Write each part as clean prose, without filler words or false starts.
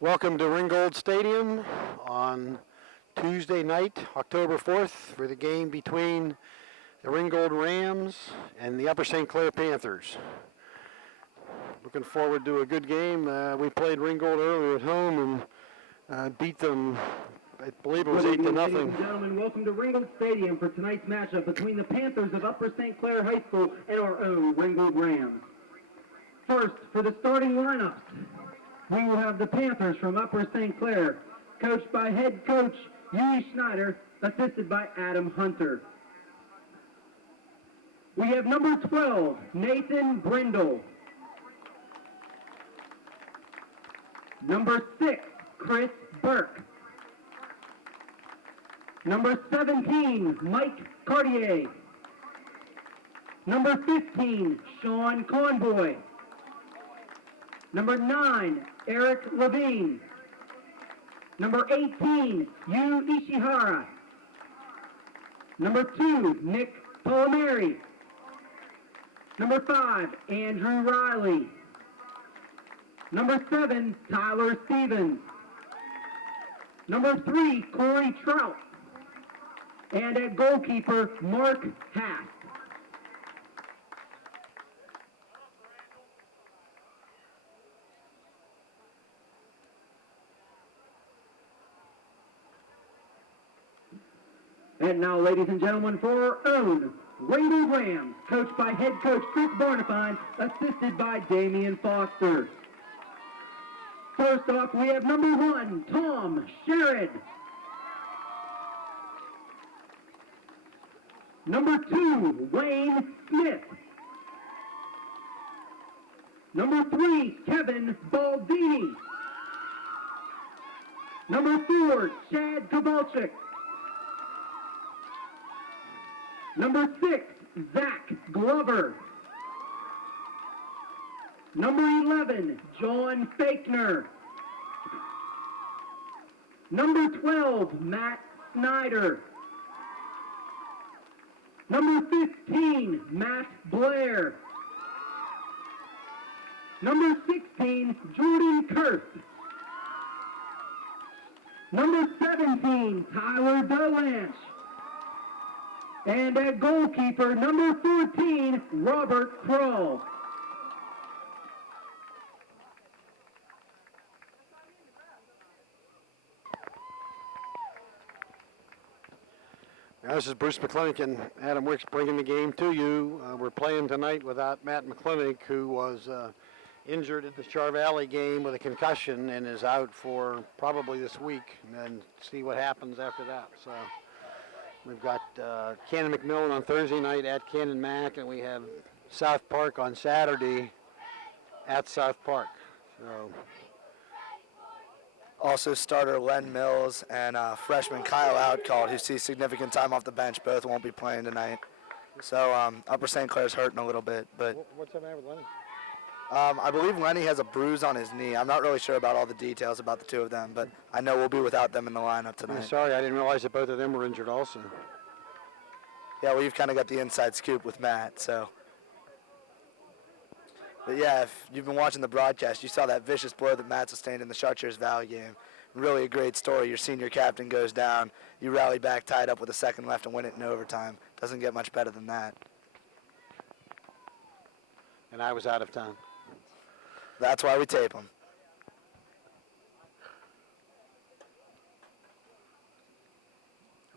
Welcome to Ringgold Stadium on Tuesday night, October 4th, for the game between the Ringgold Rams and the Upper St. Clair Panthers. Looking forward to a good game. We played Ringgold earlier at home and beat them, I believe it was 8-0. Ladies and gentlemen, welcome to Ringgold Stadium for tonight's matchup between the Panthers of Upper St. Clair High School and our own Ringgold Rams. First, for the starting lineups, we will have the Panthers from Upper St. Clair, coached by head coach Huey Schneider, assisted by Adam Hunter. We have number 12, Nathan Brindle. Number 6, Chris Burke. Number 17, Mike Cartier. Number 15, Sean Conboy. Number 9, Eric Levine. Number 18, Yu Ishihara. Number 2, Nick Palmieri. Number 5, Andrew Riley. Number 7, Tyler Stevens. Number 3, Corey Trout. And at goalkeeper, Mark Hass. And now, ladies and gentlemen, for our own Ringgold Rams, coached by head coach Chris Barnafine, assisted by Damian Foster. First off, we have number 1, Tom Sherrod. Number 2, Wayne Smith. Number 3, Kevin Baldini. Number 4, Chad Kowalczyk. Number 6, Zach Glover. Number 11, John Fakener. Number 12, Matt Snyder. Number 15, Matt Blair. Number 16, Jordan Kurth. Number 17, Tyler Dolanch. And at goalkeeper, number 14, Robert Kroll. This is Bruce McClintock and Adam Wicks bringing the game to you. We're playing tonight without Matt McClintock, who was injured at the Char Valley game with a concussion and is out for probably this week, and see what happens after that. So we've got Cannon McMillan on Thursday night at Cannon Mac, and we have South Park on Saturday at South Park. So also starter Len Mills and freshman Kyle Outcalled, who sees significant time off the bench. Both won't be playing tonight. So Upper St. Clair's hurting a little bit. But what's the matter with Lenny? I believe Lenny has a bruise on his knee. I'm not really sure about all the details about the two of them, but I know we'll be without them in the lineup tonight. I'm sorry, I didn't realize that both of them were injured also. Yeah, well, you've kind of got the inside scoop with Matt, so. But yeah, if you've been watching the broadcast, you saw that vicious blow that Matt sustained in the Chartiers Valley game. Really a great story. Your senior captain goes down. You rally back, tied up with a second left, and win it in overtime. Doesn't get much better than that. And I was out of time. That's why we tape them.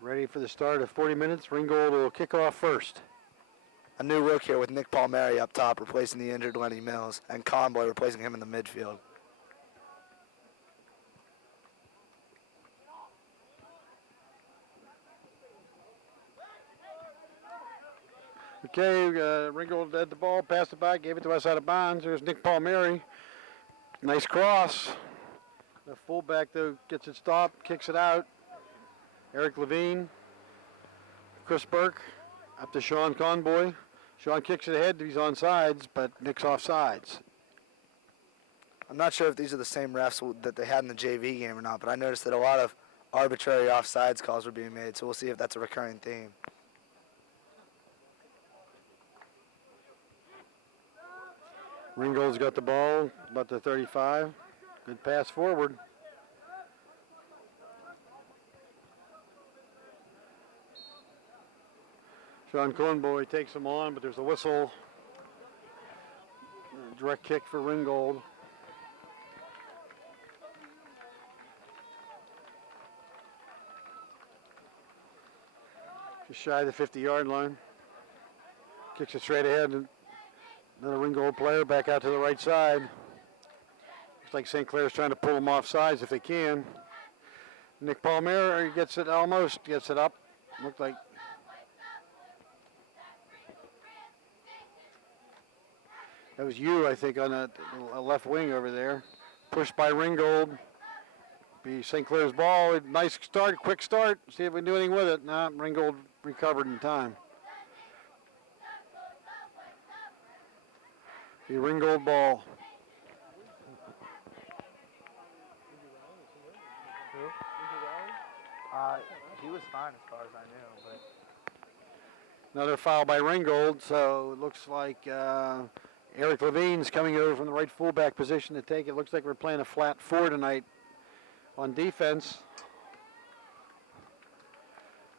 Ready for the start of 40 minutes. Ringgold will kick off first. A new look here with Nick Palmieri up top, replacing the injured Lenny Mills, and Conboy replacing him in the midfield. Okay, Ringgold had the ball, passed it back, gave it to us out of bounds. There's Nick Palmieri. Nice cross. The fullback, though, gets it stopped, kicks it out. Eric Levine, Chris Burke, up to Sean Conboy. Sean kicks it ahead, he's on sides, but Nick's off sides. I'm not sure if these are the same refs that they had in the JV game or not, but I noticed that a lot of arbitrary offsides calls were being made, so we'll see if that's a recurring theme. Ringgold's got the ball, about the 35. Good pass forward. Sean Cornboy takes him on, but there's a whistle. Direct kick for Ringgold. Just shy of the 50-yard line. Kicks it straight ahead. Another Ringgold player back out to the right side. Looks like St. Clair's trying to pull them off sides if they can. Nick Palmer gets it almost, gets it up. Looked like that was you, I think, on that left wing over there. Pushed by Ringgold. Be St. Clair's ball. Nice start, quick start. See if we can do anything with it. Nah, Ringgold recovered in time. The Ringgold ball. He was fine as far as I knew, but Another foul by Ringgold, so it looks like Eric Levine's coming over from the right fullback position to take it. Looks like we're playing a flat 4 tonight on defense.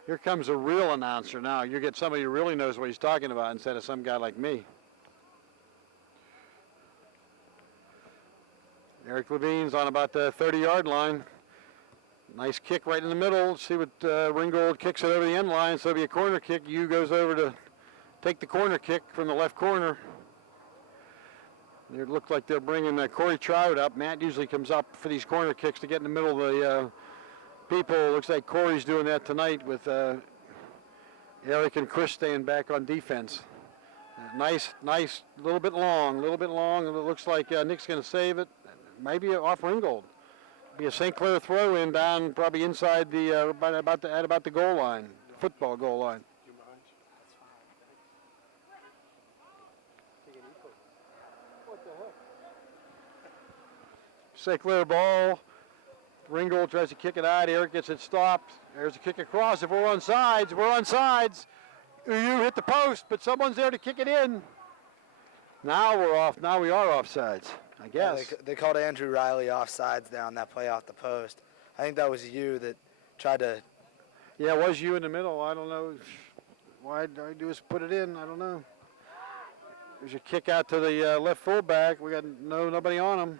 Here comes a real announcer now. You get somebody who really knows what he's talking about instead of some guy like me. Eric Levine's on about the 30-yard line. Nice kick right in the middle. See what Ringgold kicks it over the end line. So it'll be a corner kick. You goes over to take the corner kick from the left corner. It looked like they're bringing Corey Trout up. Matt usually comes up for these corner kicks to get in the middle of the people. Looks like Corey's doing that tonight with Eric and Chris staying back on defense. Nice, a little bit long. And it looks like Nick's going to save it. Maybe off Ringgold. Be a St. Clair throw in down probably inside the about the goal line, football goal line. St. Clair ball. Ringgold tries to kick it out. Eric gets it stopped. There's a kick across. If we're on sides, we're on sides. You hit the post, but someone's there to kick it in. Now we're off. Now we are offsides, I guess. Yeah, they called Andrew Riley offsides there on that play off the post. I think that was you that tried to. Yeah, it was you in the middle. I don't know. Why did I do is put it in? I don't know. There's a kick out to the left fullback. We got nobody on him.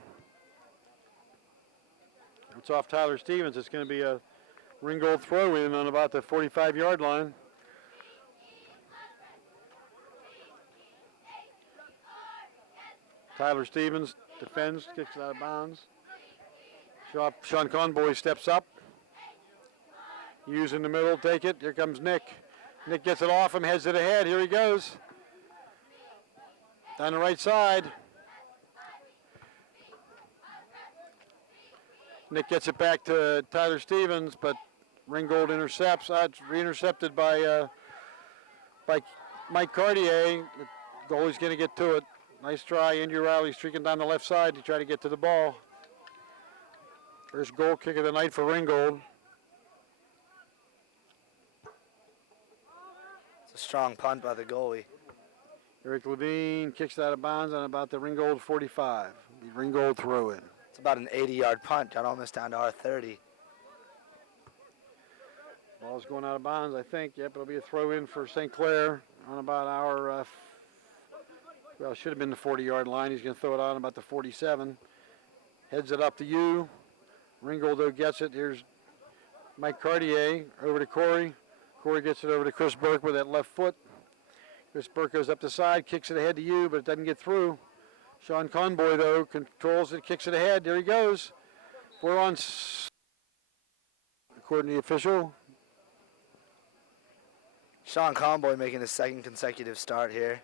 It's off Tyler Stevens. It's going to be a Ringgold throw in on about the 45-yard line. Tyler Stevens defends, kicks it out of bounds. Sean Conboy steps up. Hughes in the middle, take it. Here comes Nick. Nick gets it off him, heads it ahead. Here he goes. Down the right side. Nick gets it back to Tyler Stevens, but Ringgold intercepts. It's re-intercepted by Mike Cartier. The goalie's going to get to it. Nice try. Andrew Riley streaking down the left side to try to get to the ball. First goal kick of the night for Ringgold. It's a strong punt by the goalie. Eric Levine kicks it out of bounds on about the Ringgold 45. The Ringgold throw in. It's about an 80-yard punt. Got almost down to our 30. Ball's going out of bounds, I think. Yep, it'll be a throw in for St. Clair on about our, well, it should have been the 40-yard line. He's going to throw it on about the 47. Heads it up to you. Ringgold, though, gets it. Here's Mike Cartier over to Corey. Corey gets it over to Chris Burke with that left foot. Chris Burke goes up the side, kicks it ahead to you, but it doesn't get through. Sean Conboy, though, controls it, kicks it ahead. There he goes. We're on, according to the official. Sean Conboy making his second consecutive start here.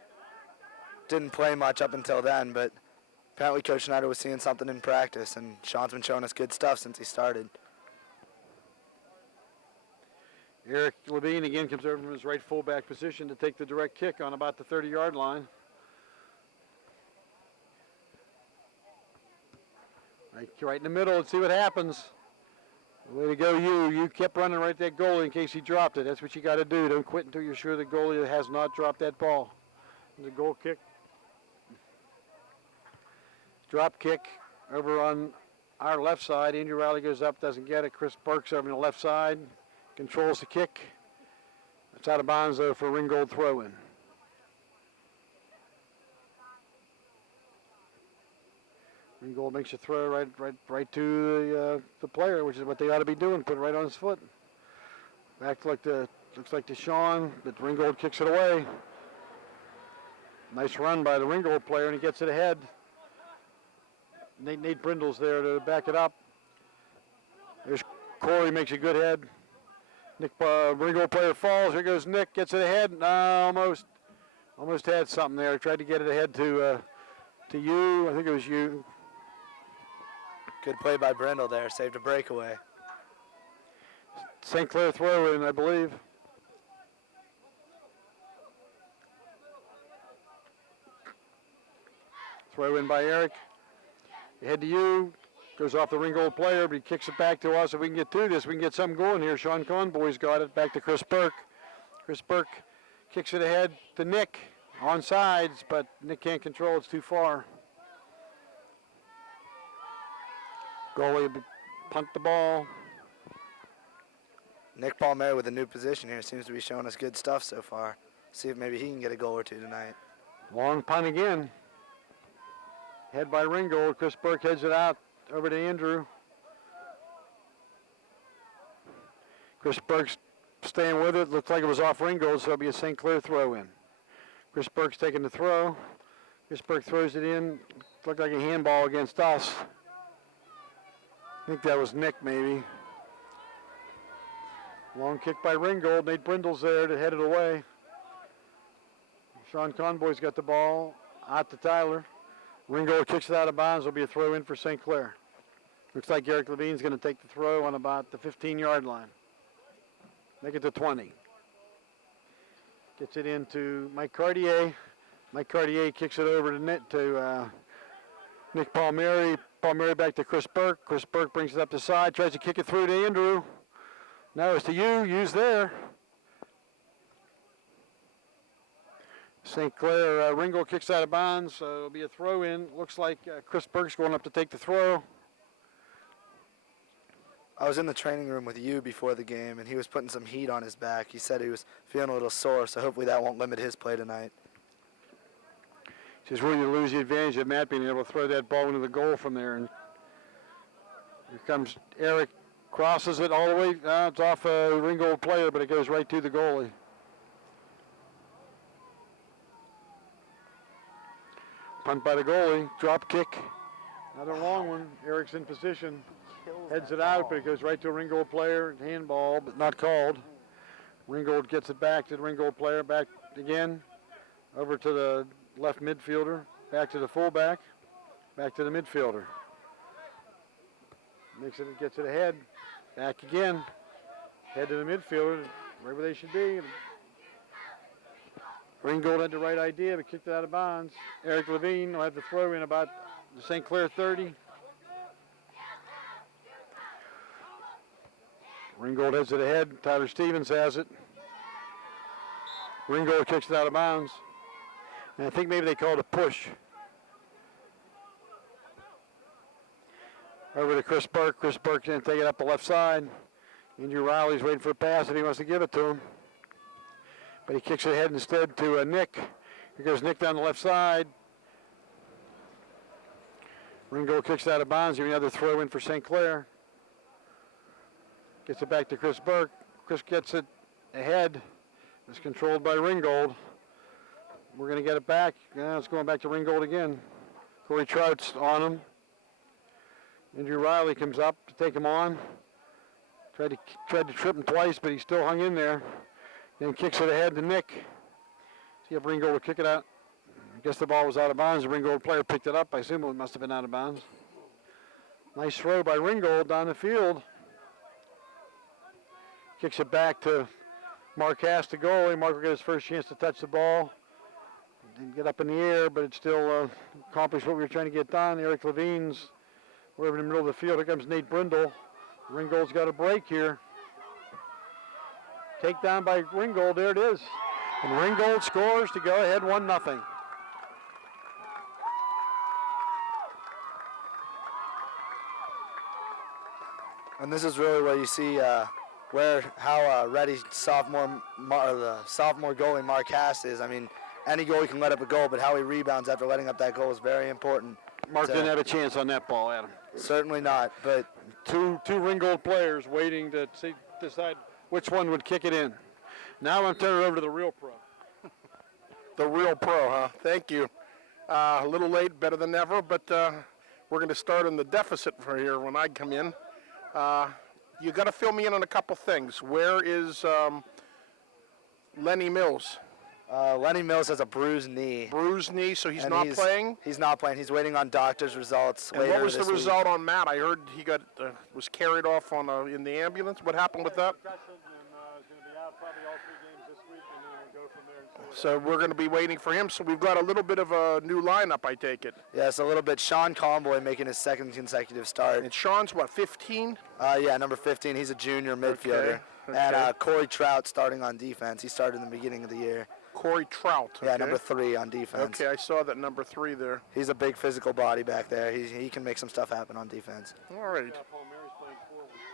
Didn't play much up until then, but apparently Coach Schneider was seeing something in practice, and Sean's been showing us good stuff since he started. Eric Levine again comes over from his right fullback position to take the direct kick on about the 30-yard line. Right in the middle and see what happens. Way to go, you. You kept running right that goalie in case he dropped it. That's what you got to do. Don't quit until you're sure the goalie has not dropped that ball. The goal kick. Drop kick over on our left side. Andrew Riley goes up, doesn't get it. Chris Burke's over on the left side. Controls the kick. It's out of bounds though for Ringgold throw-in. Ringgold makes a throw right to the player, which is what they ought to be doing. Put it right on his foot. Back to looks like to Sean, but Ringgold kicks it away. Nice run by the Ringgold player, and he gets it ahead. Nate Brindle's there to back it up. There's Corey, makes a good head. Nick, Ringgold player falls. Here goes Nick, gets it ahead. Almost had something there. Tried to get it ahead to you. I think it was you. Good play by Brindle there. Saved a breakaway. St. Clair throw in, I believe. Throw in by Eric. Head to you. Goes off the Ringgold player, but he kicks it back to us. If we can get through this, we can get something going here. Sean Conboy's got it. Back to Chris Burke. Chris Burke kicks it ahead to Nick. On sides, but Nick can't control. It's too far. Goalie punt the ball. Nick Palmer with a new position here. Seems to be showing us good stuff so far. See if maybe he can get a goal or two tonight. Long punt again. Head by Ringgold. Chris Burke heads it out over to Andrew. Chris Burke's staying with it. Looks like it was off Ringgold, so it'll be a St. Clair throw in. Chris Burke's taking the throw. Chris Burke throws it in. Looked like a handball against us. I think that was Nick, maybe. Long kick by Ringgold. Nate Brindle's there to head it away. Sean Conboy's got the ball out to Tyler. Ringgold kicks it out of bounds. Will be a throw in for St. Clair. Looks like Eric Levine's going to take the throw on about the 15-yard line. Make it to 20. Gets it into Mike Cartier. Mike Cartier kicks it over to Nick Palmieri. Palmieri back to Chris Burke. Chris Burke brings it up the side. Tries to kick it through to Andrew. Now it's to you. Hughes there. St. Clair, Ringgold kicks out of bounds, so it'll be a throw in. Looks like Chris Burke's going up to take the throw. I was in the training room with you before the game, and he was putting some heat on his back. He said he was feeling a little sore, so hopefully that won't limit his play tonight. Just really lose the advantage of Matt being able to throw that ball into the goal from there. And here comes Eric, crosses it all the way. It's off a Ringgold player, but it goes right to the goalie. Punt by the goalie, drop kick. Another long one. Eric's in position. Heads it out, but it goes right to a Ringgold player. Handball, but not called. Ringgold gets it back to the Ringgold player. Back again. Over to the left midfielder. Back to the fullback. Back to the midfielder. Makes it, gets it ahead. Back again. Head to the midfielder. Wherever they should be. Ringgold had the right idea, but kicked it out of bounds. Eric Levine will have to throw in about the St. Clair 30. Ringgold heads it ahead. Tyler Stevens has it. Ringgold kicks it out of bounds. And I think maybe they called a push. Over to Chris Burke. Chris Burke's going to take it up the left side. Andrew Riley's waiting for a pass, and he wants to give it to him. But he kicks it ahead instead to Nick. Here goes Nick down the left side. Ringgold kicks it out of bounds. Here's another throw in for St. Clair. Gets it back to Chris Burke. Chris gets it ahead. It's controlled by Ringgold. We're going to get it back. Now it's going back to Ringgold again. Corey Trout's on him. Andrew Riley comes up to take him on. Tried to trip him twice, but he still hung in there. Then kicks it ahead to Nick. See if Ringgold will kick it out. I guess the ball was out of bounds. The Ringgold player picked it up. I assume it must have been out of bounds. Nice throw by Ringgold down the field. Kicks it back to Mark Haas, the goalie. Mark will get his first chance to touch the ball. Didn't get up in the air, but it still accomplished what we were trying to get done. Eric Levine's over in the middle of the field. Here comes Nate Brindle. Ringgold's got a break here. Takedown by Ringgold. There it is. And Ringgold scores to go ahead 1-0. And this is really where you see how ready the sophomore goalie Mark Hass is. I mean, any goalie can let up a goal, but how he rebounds after letting up that goal is very important. Mark didn't have a chance on that ball, Adam. Certainly not, but Two Ringgold players waiting to decide which one would kick it in. Now I'm turning it over to the real pro. The real pro, huh? Thank you. A little late, better than ever, but we're going to start in the deficit for here when I come in. You got to fill me in on a couple things. Where is Lenny Mills? Lenny Mills has a bruised knee. Bruised knee, so he's And not playing? He's not playing. He's waiting on doctor's results And later what was the this week. result on Matt? I heard he got was carried off on in the ambulance. What happened with that? So we're going to be waiting for him. So we've got a little bit of a new lineup, I take it. Yes, a little bit. Sean Conboy making his second consecutive start. And Sean's what, 15? Yeah, number 15. He's a junior midfielder. Okay. And Corey Trout starting on defense. He started in the beginning of the year. Corey Trout. Yeah, okay. number 3 on defense. Okay, I saw that number 3 there. He's a big physical body back there. He can make some stuff happen on defense. All right.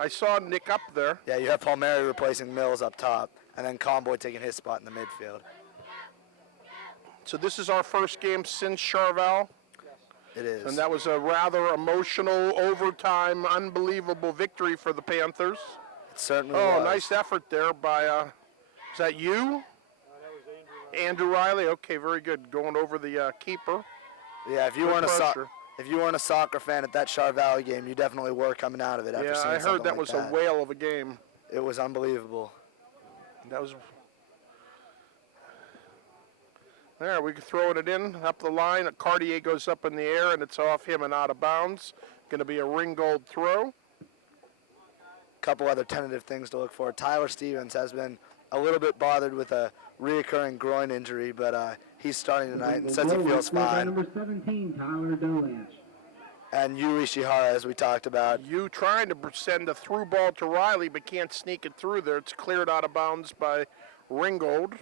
I saw Nick up there. Yeah, you have Palmieri replacing Mills up top, and then Conboy taking his spot in the midfield. So this is our first game since Charval, It is. and that was a rather emotional, overtime, unbelievable victory for the Panthers. It certainly Oh, was. nice effort there by, is that you? Andrew Riley. Okay, very good. Going over the keeper. Yeah, if you Good weren't pressure. if you weren't a soccer fan at that Charval game, you definitely were coming out of it after Yeah, seeing I heard something that like was that. a whale of a game. It was unbelievable. That was. There, we're throwing it in up the line. Cartier goes up in the air, and it's off him and out of bounds. Going to be a Ringgold throw. Couple other tentative things to look for. Tyler Stevens has been a little bit bothered with a reoccurring groin injury, but he's starting tonight and says he feels fine. Number 17, Tyler Dolanch. And Yuri Shihara, as we talked about. You trying to send a through ball to Riley, but can't sneak it through there. It's cleared out of bounds by Ringgold.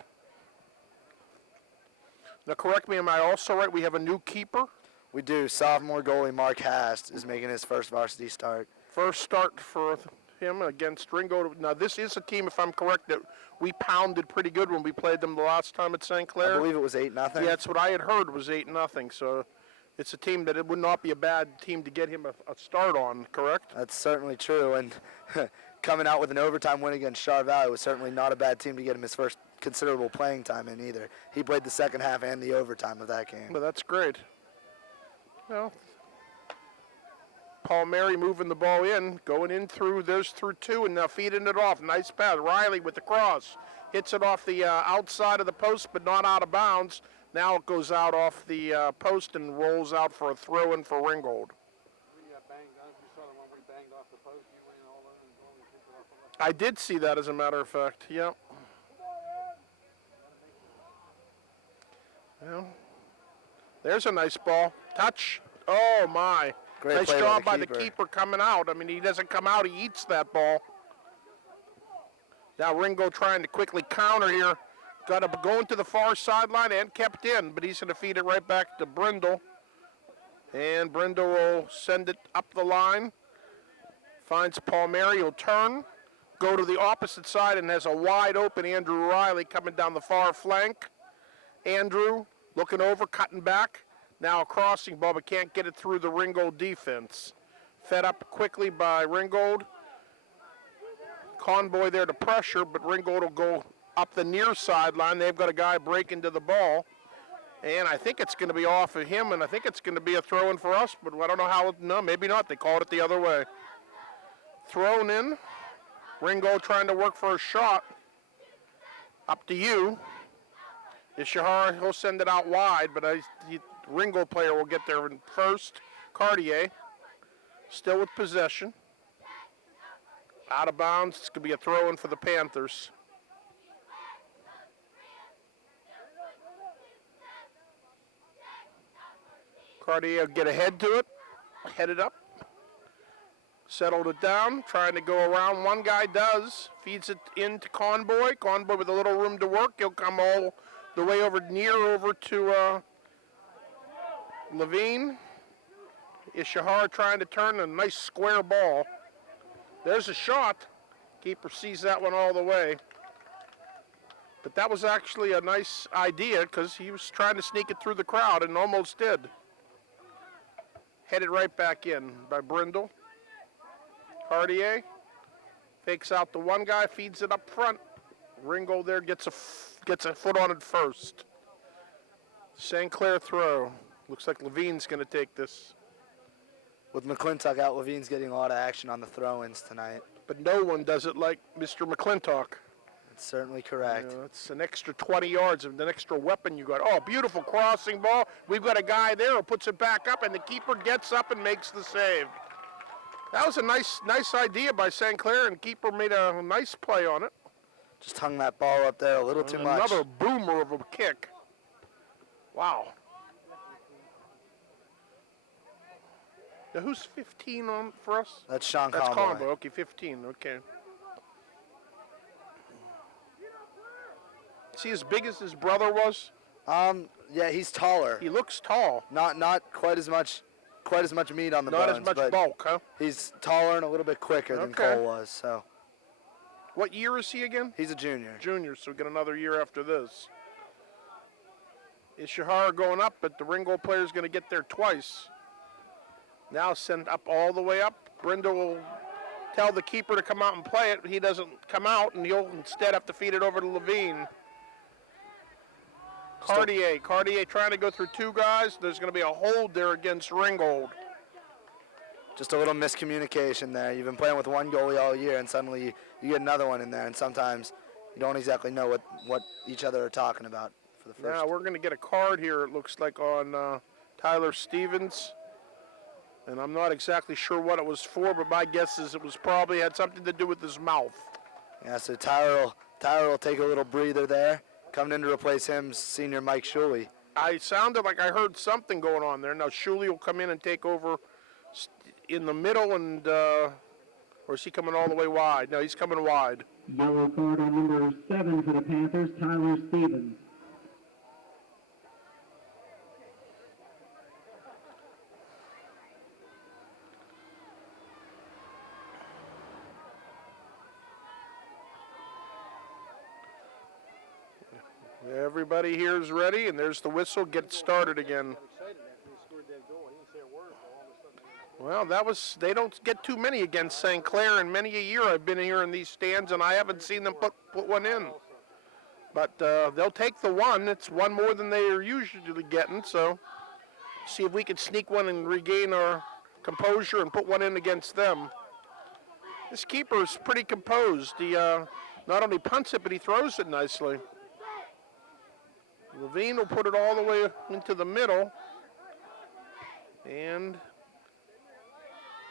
Now, correct me, am I also right? We have a new keeper. We do. Sophomore goalie Mark Hast is making his first varsity start. First start for him against Ringgold. Now, this is a team, if I'm correct, that we pounded pretty good when we played them the last time at St. Clair. I believe it was 8-0. Yeah, that's what I had heard was 8-0. So it's a team that it would not be a bad team to get him a start on, correct? That's certainly true. And coming out with an overtime win against Charval was certainly not a bad team to get him his first considerable playing time in either. He played the second half and the overtime of that game. Well, that's great. Well, Palmieri moving the ball in, going in through, there's through 2, and now feeding it off. Nice pass. Riley with the cross. Hits it off the outside of the post, but not out of bounds. Now it goes out off the post and rolls out for a throw-in for Ringgold. I did see that, as a matter of fact. Yep. Well, there's a nice ball. Touch. Oh, my. Great Nice play job by by the the keeper. keeper coming out. I mean, he doesn't come out, he eats that ball. Now Ringo trying to quickly counter here. Got to go into the far sideline and kept in, but he's going to feed it right back to Brindle. And Brindle will send it up the line. Finds Palmieri, he'll turn, go to the opposite side, and has a wide open Andrew Riley coming down the far flank. Andrew looking over, cutting back. Now a crossing ball, but can't get it through the Ringgold defense. Fed up quickly by Ringgold. Conboy there to pressure, but Ringgold will go up the near sideline. They've got a guy break into the ball. And I think it's going to be off of him, and I think it's going to be a throw-in for us, but I don't know how, no, maybe not. They called it the other way. Thrown in. Ringgold trying to work for a shot. Up to you. Ishihara, he'll send it out wide, but Ringgold player will get there in first. Cartier, still with possession. Out of bounds, it's going to be a throw-in for the Panthers. Cartier will get ahead to it, headed up. Settled it down, trying to go around. One guy does, feeds it into Conboy. Conboy with a little room to work. He'll come all the way over to Levine. Ishihara trying to turn a nice square ball. There's a shot. Keeper sees that one all the way. But that was actually a nice idea because he was trying to sneak it through the crowd and almost did. Headed right back in by Brindle. Cartier fakes out the one guy, feeds it up front. Ringgold there gets a foot on it first. St. Clair throw. Looks like Levine's going to take this. With McClintock out, Levine's getting a lot of action on the throw-ins tonight. But no one does it like Mr. McClintock. That's certainly correct. It's an extra 20 yards of an extra weapon you got. Oh, beautiful crossing ball. We've got a guy there who puts it back up, and the keeper gets up and makes the save. That was a nice idea by St. Clair, and keeper made a nice play on it. Just hung that ball up there a little too much. Another boomer of a kick. Wow. Now who's 15 on for us? That's Sean That's Conboy. Combo. Okay, 15. Okay. Is he as big as his brother was? Yeah, he's taller. He looks tall. Not quite as much meat on the Not bones. as much but bulk, huh? he's taller and a little bit quicker than Okay. Cole was. So What year is he again? he's a junior. Junior, so we get another year after this. Ishihara going up, but the Ringgold player is going to get there twice. Now send up all the way up. Brindle will tell the keeper to come out and play it. He doesn't come out, and he'll instead have to feed it over to Levine. Cartier trying to go through two guys. There's going to be a hold there against Ringgold. Just a little miscommunication there. You've been playing with one goalie all year, and suddenly you get another one in there, and sometimes you don't exactly know what each other are talking about for the first. Now we're going to get a card here, it looks like, on Tyler Stevens. And I'm not exactly sure what it was for, but my guess is it was probably had something to do with his mouth. Yeah, so Tyler will take a little breather there. Coming in to replace him, senior Mike Shuley. I sounded like I heard something going on there. Now Shuley will come in and take over in the middle, and or is he coming all the way wide? No, he's coming wide. Yellow card on number 7 for the Panthers, Tyler Stevens. Everybody here is ready, and there's the whistle. Get started again. Well, they don't get too many against St. Clair in many a year. I've been here in these stands, and I haven't seen them put one in. But they'll take the one. It's one more than they are usually getting, so see if we can sneak one and regain our composure and put one in against them. This keeper is pretty composed. He not only punts it, but he throws it nicely. Levine will put it all the way into the middle. And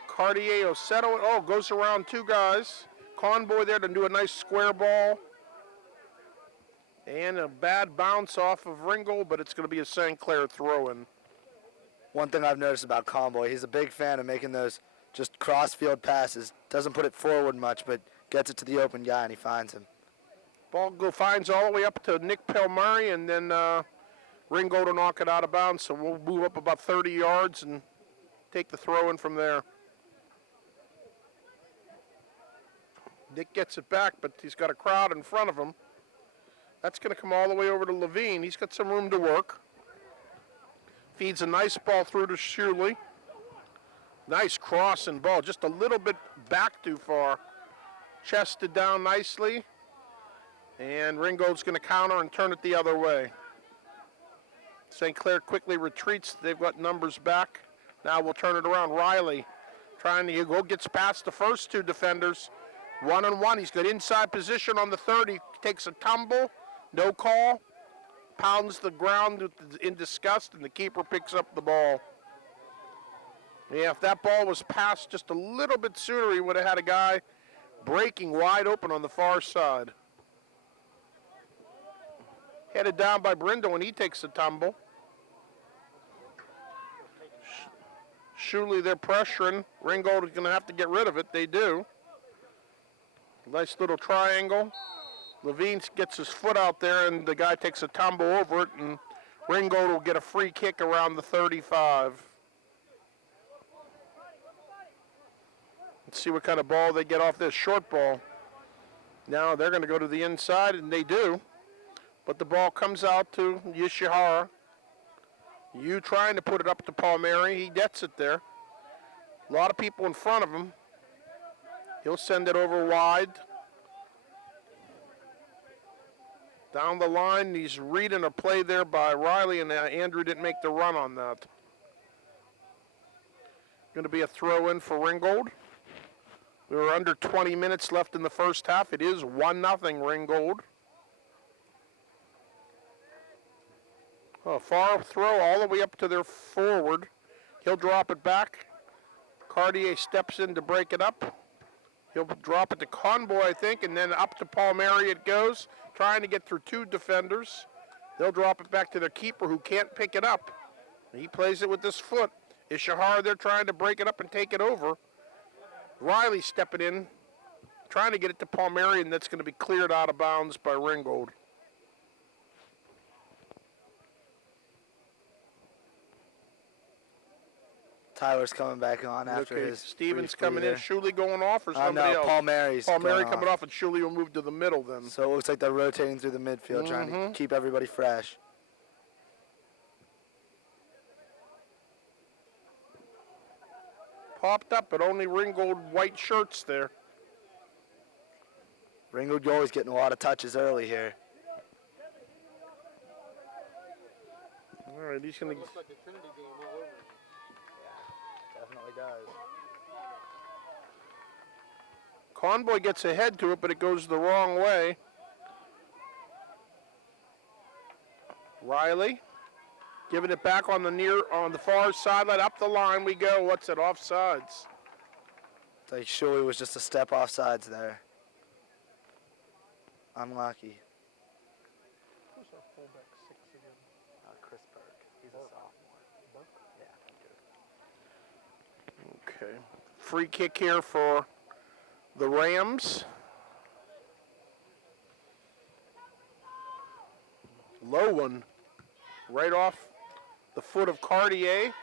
Cartier will settle it. Oh, goes around two guys. Conboy there to do a nice square ball. And a bad bounce off of Ringgold, but it's going to be a St. Clair throw-in. One thing I've noticed about Conboy, he's a big fan of making those just cross-field passes. Doesn't put it forward much, but gets it to the open guy, and he finds him. Ball finds all the way up to Nick Pelmari, and then Ringgold will knock it out of bounds, so we'll move up about 30 yards and take the throw-in from there. Nick gets it back, but he's got a crowd in front of him. That's going to come all the way over to Levine. He's got some room to work. Feeds a nice ball through to Shuley. Nice crossing ball, just a little bit back too far. Chested down nicely. And Ringgold's going to counter and turn it the other way. St. Clair quickly retreats. They've got numbers back. Now we'll turn it around. Riley trying to go, gets past the first two defenders. 1-on-1. He's got inside position on the 30. Takes a tumble. No call. Pounds the ground in disgust, and the keeper picks up the ball. Yeah, if that ball was passed just a little bit sooner, he would have had a guy breaking wide open on the far side. Headed down by Brindle, and he takes a tumble. Shuley, they're pressuring. Ringgold is going to have to get rid of it. They do. Nice little triangle. Levine gets his foot out there, and the guy takes a tumble over it, and Ringgold will get a free kick around the 35. Let's see what kind of ball they get off this short ball. Now they're going to go to the inside, and they do. But the ball comes out to Ishihara. You trying to put it up to Palmieri. He gets it there. A lot of people in front of him. He'll send it over wide. Down the line, he's reading a play there by Riley, and Andrew didn't make the run on that. Going to be a throw in for Ringgold. We were under 20 minutes left in the first half. It is 1-0 Ringgold. A far throw all the way up to their forward. He'll drop it back. Cartier steps in to break it up. He'll drop it to Conboy, I think, and then up to Palmieri it goes, trying to get through two defenders. They'll drop it back to their keeper, who can't pick it up. He plays it with his foot. Ishihara, they're trying to break it up and take it over. Riley stepping in, trying to get it to Palmieri, and that's going to be cleared out of bounds by Ringgold. Tyler's coming back on after his Stevens brief coming in. breather. Shuley going off, or somebody No, else? Palmieri's Palmieri going coming off, and Shuley will move to the middle then. So it looks like they're rotating through the midfield, trying to keep everybody fresh. Popped up, but only Ringgold white shirts there. Ringgold always getting a lot of touches early here. All right, he's going to... Looks like the Trinity game all over. Definitely does. Conboy gets ahead to it, but it goes the wrong way. Riley giving it back on the far sideline. Up the line we go. What's it? Offsides. It's like Shuley was just a step off sides there. Unlucky. Who's our fullback 6 again? Chris Burke. He's a sophomore. Yeah. Okay. Free kick here for the Rams. Low one. Right off the foot of Cartier.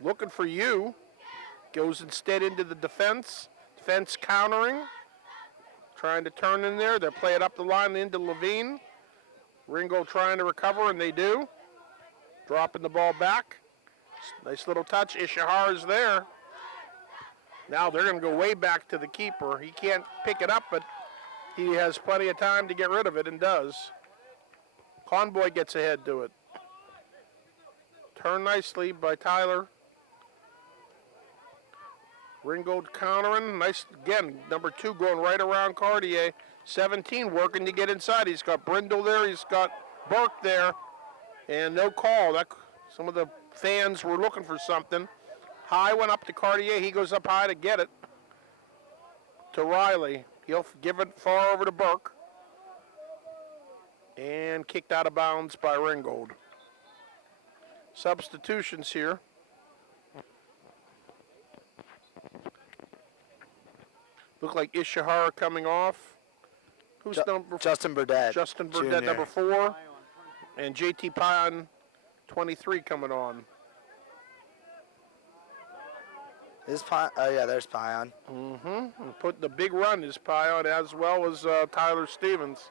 Looking for you. Goes instead into the defense. Defense countering. Trying to turn in there. They're playing up the line into Levine. Ringo trying to recover, and they do. Dropping the ball back. Nice little touch. Ishihara's there. Now they're going to go way back to the keeper. He can't pick it up, but he has plenty of time to get rid of it, and does. Conboy gets ahead to it. Turned nicely by Tyler. Ringgold countering. Nice, again, number 2 going right around Cartier. 17 working to get inside. He's got Brindle there. He's got Burke there. And no call. Some of the fans were looking for something. High went up to Cartier. He goes up high to get it. To Riley. He'll give it far over to Burke. And kicked out of bounds by Ringgold. Substitutions here. Look like Ishihara coming off. Who's number? Justin Burdett. Justin Burdett, Jr. number 4. And JT Pion, 23, coming on. Is Pion? Oh yeah, there's Pion. And putting the big run is Pion, as well as Tyler Stevens.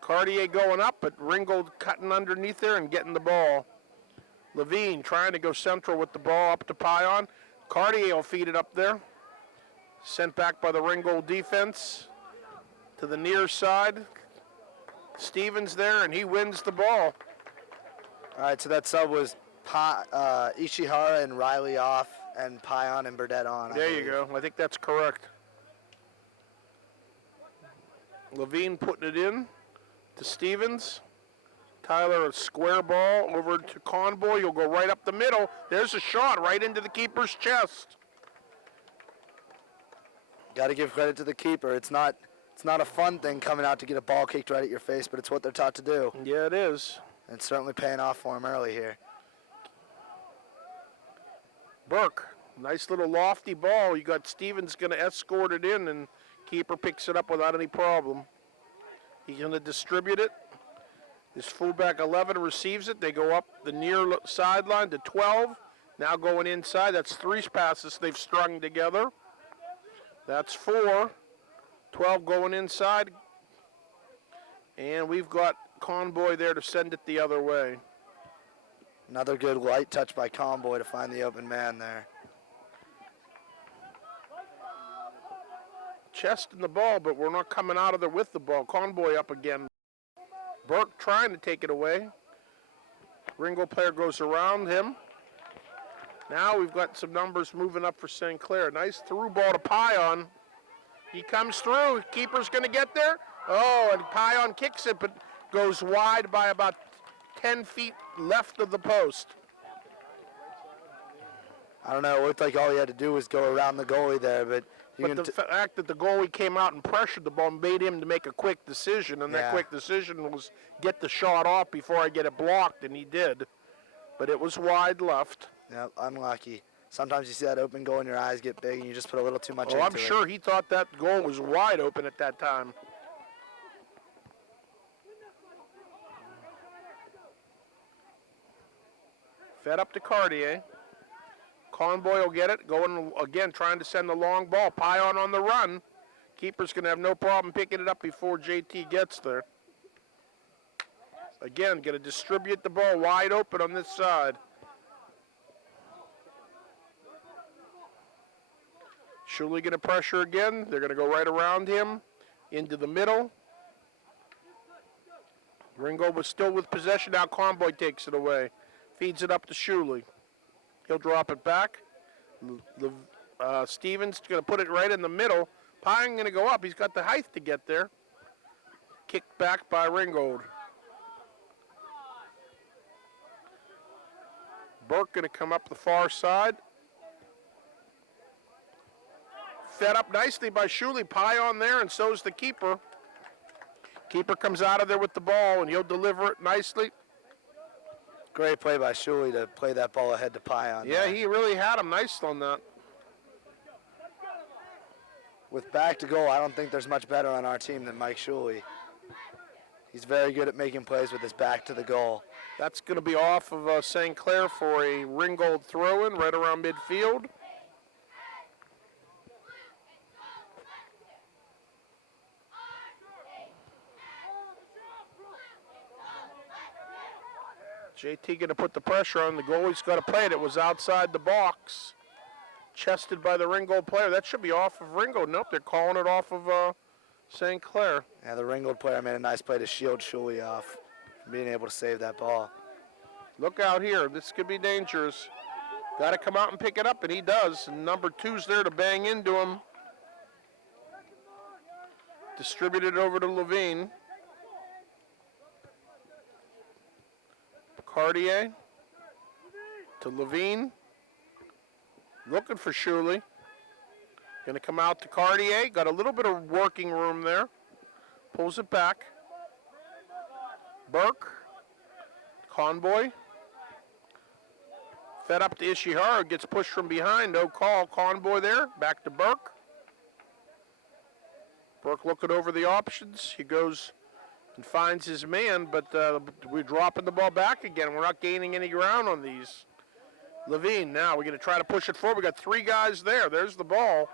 Cartier going up, but Ringgold cutting underneath there and getting the ball. Levine trying to go central with the ball up to Pion. Cartier will feed it up there. Sent back by the Ringgold defense to the near side. Stevens there, and he wins the ball. All right, so that sub was Ishihara and Riley off, and Pion and Burdett on. There you go. I think that's correct. Levine putting it in to Stevens. Tyler, a square ball over to Conboy. You'll go right up the middle. There's a shot right into the keeper's chest. Got to give credit to the keeper. It's not a fun thing coming out to get a ball kicked right at your face, but it's what they're taught to do. Yeah, it is. And it's certainly paying off for him early here. Burke, nice little lofty ball. You got Stevens going to escort it in, and keeper picks it up without any problem. He's going to distribute it. This fullback 11 receives it. They go up the near sideline to 12. Now going inside. That's 3 passes they've strung together. That's 4. 12 going inside. And we've got Conboy there to send it the other way. Another good light touch by Conboy to find the open man there. Chest in the ball, but we're not coming out of there with the ball. Conboy up again. Burke trying to take it away. Ringgold player goes around him. Now we've got some numbers moving up for St. Clair. Nice through ball to Pion. He comes through. Keeper's going to get there. Oh, and Pion kicks it, but goes wide by about 10 feet left of the post. I don't know. It looked like all he had to do was go around the goalie there, but But the fact that the goalie came out and pressured the ball made him to make a quick decision, and that quick decision was get the shot off before I get it blocked, and he did. But it was wide left. Yeah, unlucky. Sometimes you see that open goal and your eyes get big and you just put a little too much into it. I'm sure he thought that goal was wide open at that time. Fed up to Cartier. Conboy will get it. Going again, trying to send the long ball. Pion on the run. Keeper's going to have no problem picking it up before JT gets there. Again, going to distribute the ball wide open on this side. Shuley going to pressure again. They're going to go right around him into the middle. Ringgold was still with possession. Now Conboy takes it away. Feeds it up to Shuley. He'll drop it back. Stevens going to put it right in the middle. Pine going to go up. He's got the height to get there. Kicked back by Ringgold. Burke going to come up the far side. Fed up nicely by Shuley. Pion there, and so's the keeper. Keeper comes out of there with the ball, and he'll deliver it nicely. Great play by Shuley to play that ball ahead to Pion. Yeah, he really had him nice on that. With back to goal, I don't think there's much better on our team than Mike Shuley. He's very good at making plays with his back to the goal. That's going to be off of St. Clair for a Ringgold throw-in right around midfield. JT going to put the pressure on. The goalie's got to play it. It was outside the box. Chested by the Ringgold player. That should be off of Ringgold. Nope, they're calling it off of St. Clair. Yeah, the Ringgold player made a nice play to shield Shuley off from being able to save that ball. Look out here. This could be dangerous. Got to come out and pick it up, and he does. And number 2's there to bang into him. Distributed over to Levine. Cartier to Levine. Looking for Shuley. Going to come out to Cartier. Got a little bit of working room there. Pulls it back. Burke. Conboy. Fed up to Ishihara. Gets pushed from behind. No call. Conboy there. Back to Burke. Burke looking over the options. He goes and finds his man, but we're dropping the ball back again. We're not gaining any ground on these. Levine, now we're going to try to push it forward. We got 3 guys there. There's the ball.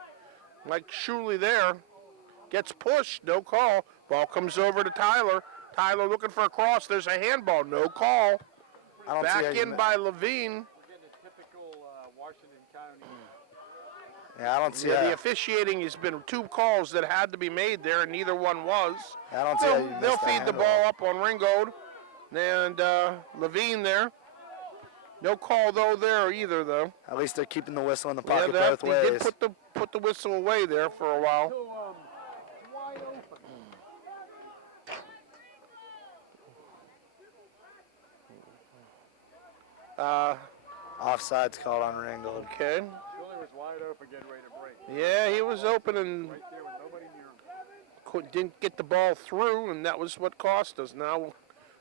Like Shuley there. Gets pushed, no call. Ball comes over to Tyler. Tyler looking for a cross. There's a handball, no call. Back in by Levine. Yeah, I don't see the officiating has been 2 calls that had to be made there, and neither one was. I don't see They'll feed the ball up on Ringgold. And Levine there. No call, though, there either, though. At least they're keeping the whistle in the pocket Yeah, both they ways. did put the whistle away there for a while. Offside's called on Ringgold. Okay. Shuley was wide open, getting ready to break. Yeah, he was open and Right there with nobody near him. didn't get the ball through, and that was what cost us. Now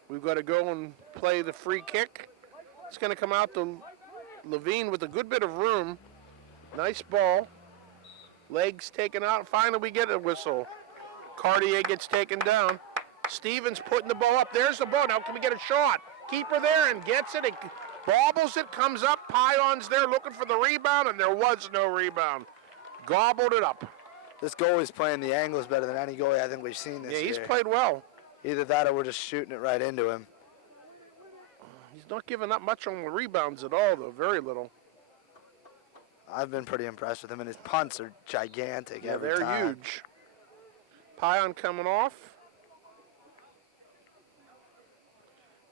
we've got to go and play the free kick. It's going to come out to Levine with a good bit of room. Nice ball. Legs taken out. Finally, we get a whistle. Cartier gets taken down. Stevens putting the ball up. There's the ball. Now can we get a shot? Keeper there and gets it. It bobbles it, comes up. Pion's there looking for the rebound, and there was no rebound. Gobbled it up. This goalie's playing the angles better than any goalie I think we've seen this Yeah, year. he's played well. Either that or we're just shooting it right into him. He's not giving up much on the rebounds at all, though. Very little. I've been pretty impressed with him, and his punts are gigantic Yeah, every they're time. huge. Pion coming off.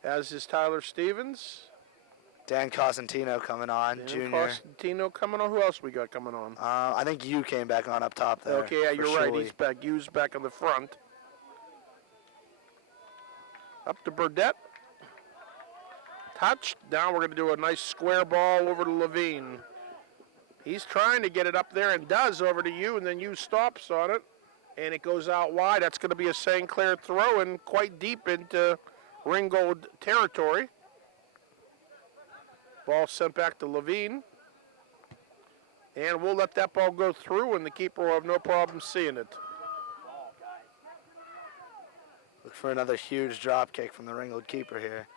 As is Tyler Stevens. Dan Cosentino coming on, Dan junior. Costantino coming on. Who else we got coming on? I think you came back on up top there. Okay, yeah, for you're right. Shuley. He's back. Hughes back in the front. Up to Burdette. Touched. Now we're going to do a nice square ball over to Levine. He's trying to get it up there and does over to you, and then you stops on it, and it goes out wide. That's going to be a St. Clair throw and quite deep into Ringgold territory. Ball sent back to Levine. And we'll let that ball go through, and the keeper will have no problem seeing it. Look for another huge drop kick from the Ringgold keeper here.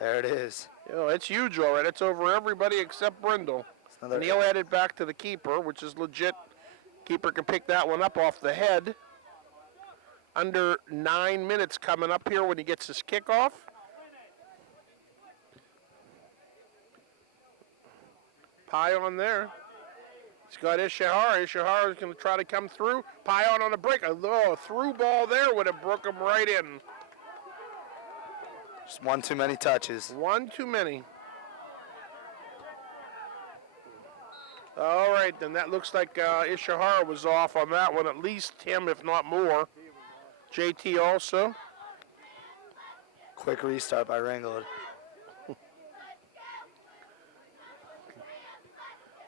There it is. You know, it's huge all right. It's over everybody except Brindle. And he'll head it back to the keeper, which is legit. Keeper can pick that one up off the head. Under 9 minutes coming up here when he gets his kickoff. Pion there. He's got Ishihara. Ishihara is going to try to come through. Pion on a break. A through ball there would have broke him right in. Just one too many touches. One too many. All right, then that looks like Ishihara was off on that one, at least him, if not more. JT also. Quick restart by Ringgold.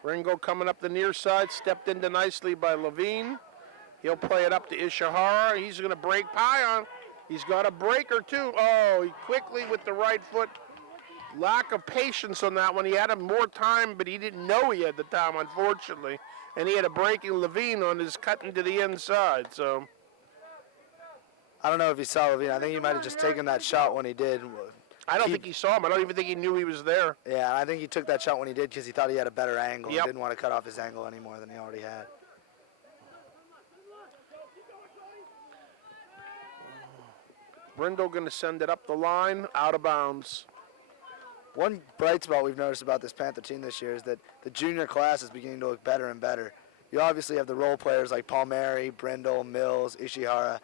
Ringgold coming up the near side, stepped into nicely by Levine. He'll play it up to Ishihara. He's going to break Pion. He's got a break or two. Oh, he quickly with the right foot. Lack of patience on that one. He had more time, but he didn't know he had the time, unfortunately. And he had a breaking Levine on his cutting to the inside. So I don't know if he saw Levine. I think he might have just taken that shot when he did. I don't think he saw him. I don't even think he knew he was there. Yeah, I think he took that shot when he did because he thought he had a better angle. Yep. He didn't want to cut off his angle any more than he already had. Brindle going to send it up the line, out of bounds. One bright spot we've noticed about this Panther team this year is that the junior class is beginning to look better and better. You obviously have the role players like Palmieri, Brindle, Mills, Ishihara,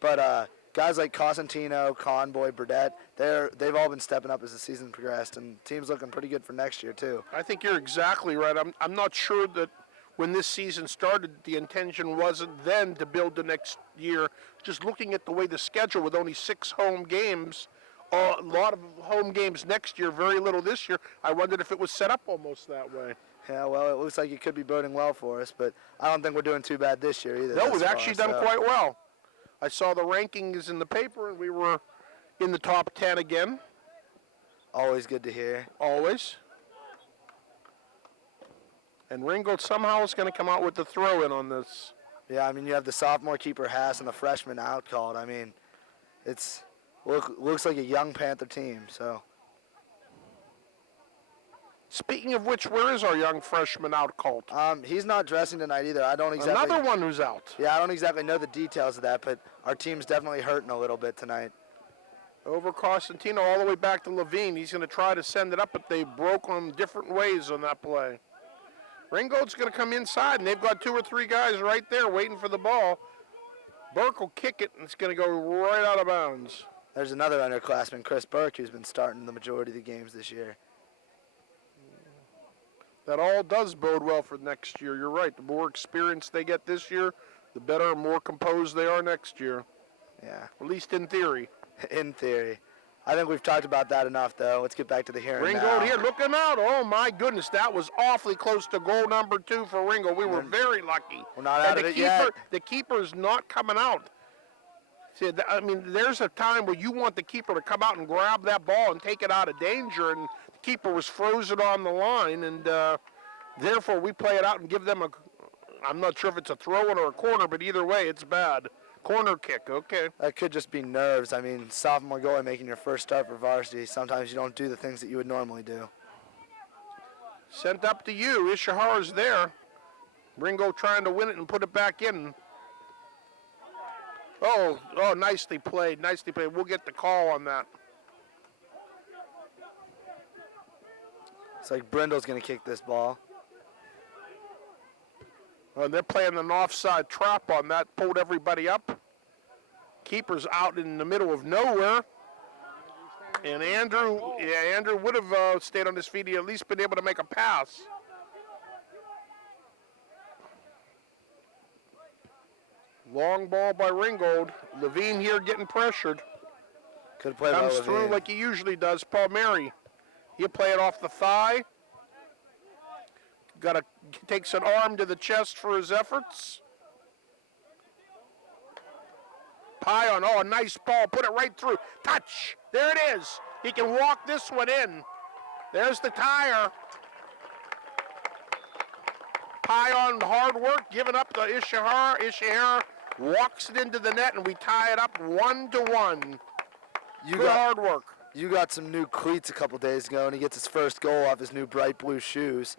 but guys like Cosentino, Conboy, Burdette, they've all been stepping up as the season progressed, and the team's looking pretty good for next year too. I think you're exactly right. I'm not sure that when this season started, the intention wasn't then to build the next year. Just looking at the way the schedule with only 6 home games, a lot of home games next year, very little this year. I wondered if it was set up almost that way. Yeah, well, it looks like it could be boding well for us, but I don't think we're doing too bad this year either. No, thus we've far, actually done so. quite well. I saw the rankings in the paper, and we were in the top 10 again. Always good to hear. Always. And Ringgold somehow is going to come out with the throw-in on this. Yeah, I mean, you have the sophomore keeper Haas and the freshman out called. I mean, it's looks like a young Panther team, so. Speaking of which, where is our young freshman out called? He's not dressing tonight either. I don't exactly. Another one who's out. Yeah, I don't exactly know the details of that, but our team's definitely hurting a little bit tonight. Over Costantino all the way back to Levine. He's going to try to send it up, but they broke on different ways on that play. Ringgold's going to come inside, and they've got 2 or 3 guys right there waiting for the ball. Burke will kick it, and it's going to go right out of bounds. There's another underclassman, Chris Burke, who's been starting the majority of the games this year. That all does bode well for next year. You're right. The more experience they get this year, the better and more composed they are next year. Yeah. At least in theory. In theory. I think we've talked about that enough, though. Let's get back to the here and Ringgold now. here looking out. Oh, my goodness. That was awfully close to goal number 2 for Ringgold. We were very lucky. We're not out of it yet. The keeper's not coming out. See, I mean, there's a time where you want the keeper to come out and grab that ball and take it out of danger, and the keeper was frozen on the line, and therefore we play it out and give them I'm not sure if it's a throw-in or a corner, but either way, it's bad. Corner kick, okay. That could just be nerves. I mean, sophomore goalie making your first start for varsity, sometimes you don't do the things that you would normally do. Sent up to you. Ishihara's there. Ringgold trying to win it and put it back in. Oh, nicely played, nicely played. We'll get the call on that. It's like Brindle's going to kick this ball. They're playing an offside trap on that, pulled everybody up. Keeper's out in the middle of nowhere. And Andrew would have stayed on his feet. He at least been able to make a pass. Long ball by Ringgold. Levine here getting pressured. Could play Comes by through Levine. like he usually does. Palmieri. He'll play it off the thigh. Takes an arm to the chest for his efforts. Pion, a nice ball. Put it right through. Touch. There it is. He can walk this one in. There's the tire. Pion, hard work, giving up to Ishihara. Ishihara walks it into the net, and we tie it up 1-1. Good hard work. You got some new cleats a couple days ago, and he gets his first goal off his new bright blue shoes.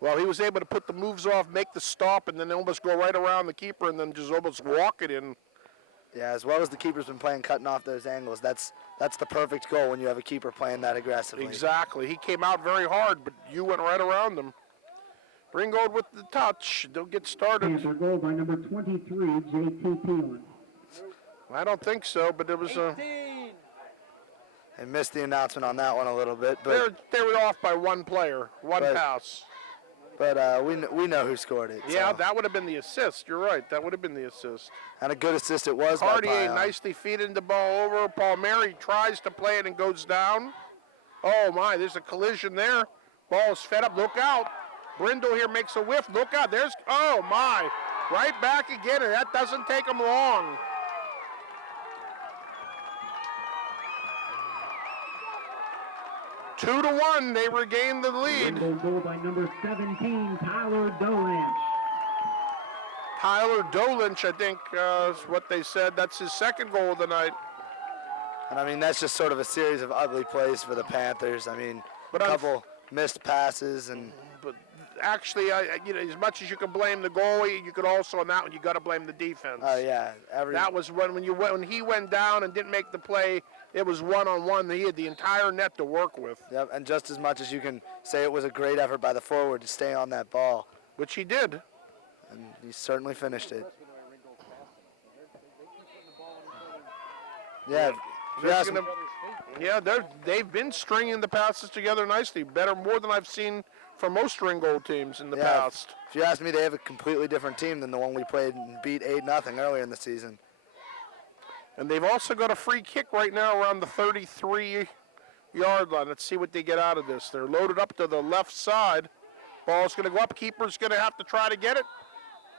Well, he was able to put the moves off, make the stop, and then almost go right around the keeper and then just almost walk it in. Yeah, as well as the keeper's been playing, cutting off those angles. That's the perfect goal when you have a keeper playing that aggressively. Exactly. He came out very hard, but you went right around him. Ringgold with the touch. They'll get started. Panther goal by number 23, J.T. Peelan. I don't think so, but it was a... They missed the announcement on that one a little bit, but They were off by one player, one But- pass. we know who scored it. Yeah, so. that would have been the assist. You're right. That would have been the assist. And a good assist it was by Cartier Pion. nicely feeding the ball over. Palmieri tries to play it and goes down. Oh, my, there's a collision there. Ball is fed up. Look out. Brindle here makes a whiff. Look out. There's, oh, my. Right back again, and that doesn't take him long. Two to one, they regain the lead. Ringgold goal by number 17, Tyler Dolanch. Tyler Dolanch, I think, is what they said. That's his second goal of the night. And I mean, that's just sort of a series of ugly plays for the Panthers. I mean, But a couple missed passes and But actually, as much as you can blame the goalie, you could also on that one you got to blame the defense. yeah, That was when he went down and didn't make the play. It was one-on-one. He had the entire net to work with, Yep, and just as much as you can say it was a great effort by the forward to stay on that ball, which he did. and he certainly finished it. Yeah, if you ask me- Yeah, they've been stringing the passes together nicely, more than I've seen from most Ringgold teams in the yeah, past. if you ask me, they have a completely different team than the one we played and beat 8-0 earlier in the season. And they've also got a free kick right now around the 33-yard line. Let's see what they get out of this. They're loaded up to the left side. Ball's going to go up. Keeper's going to have to try to get it.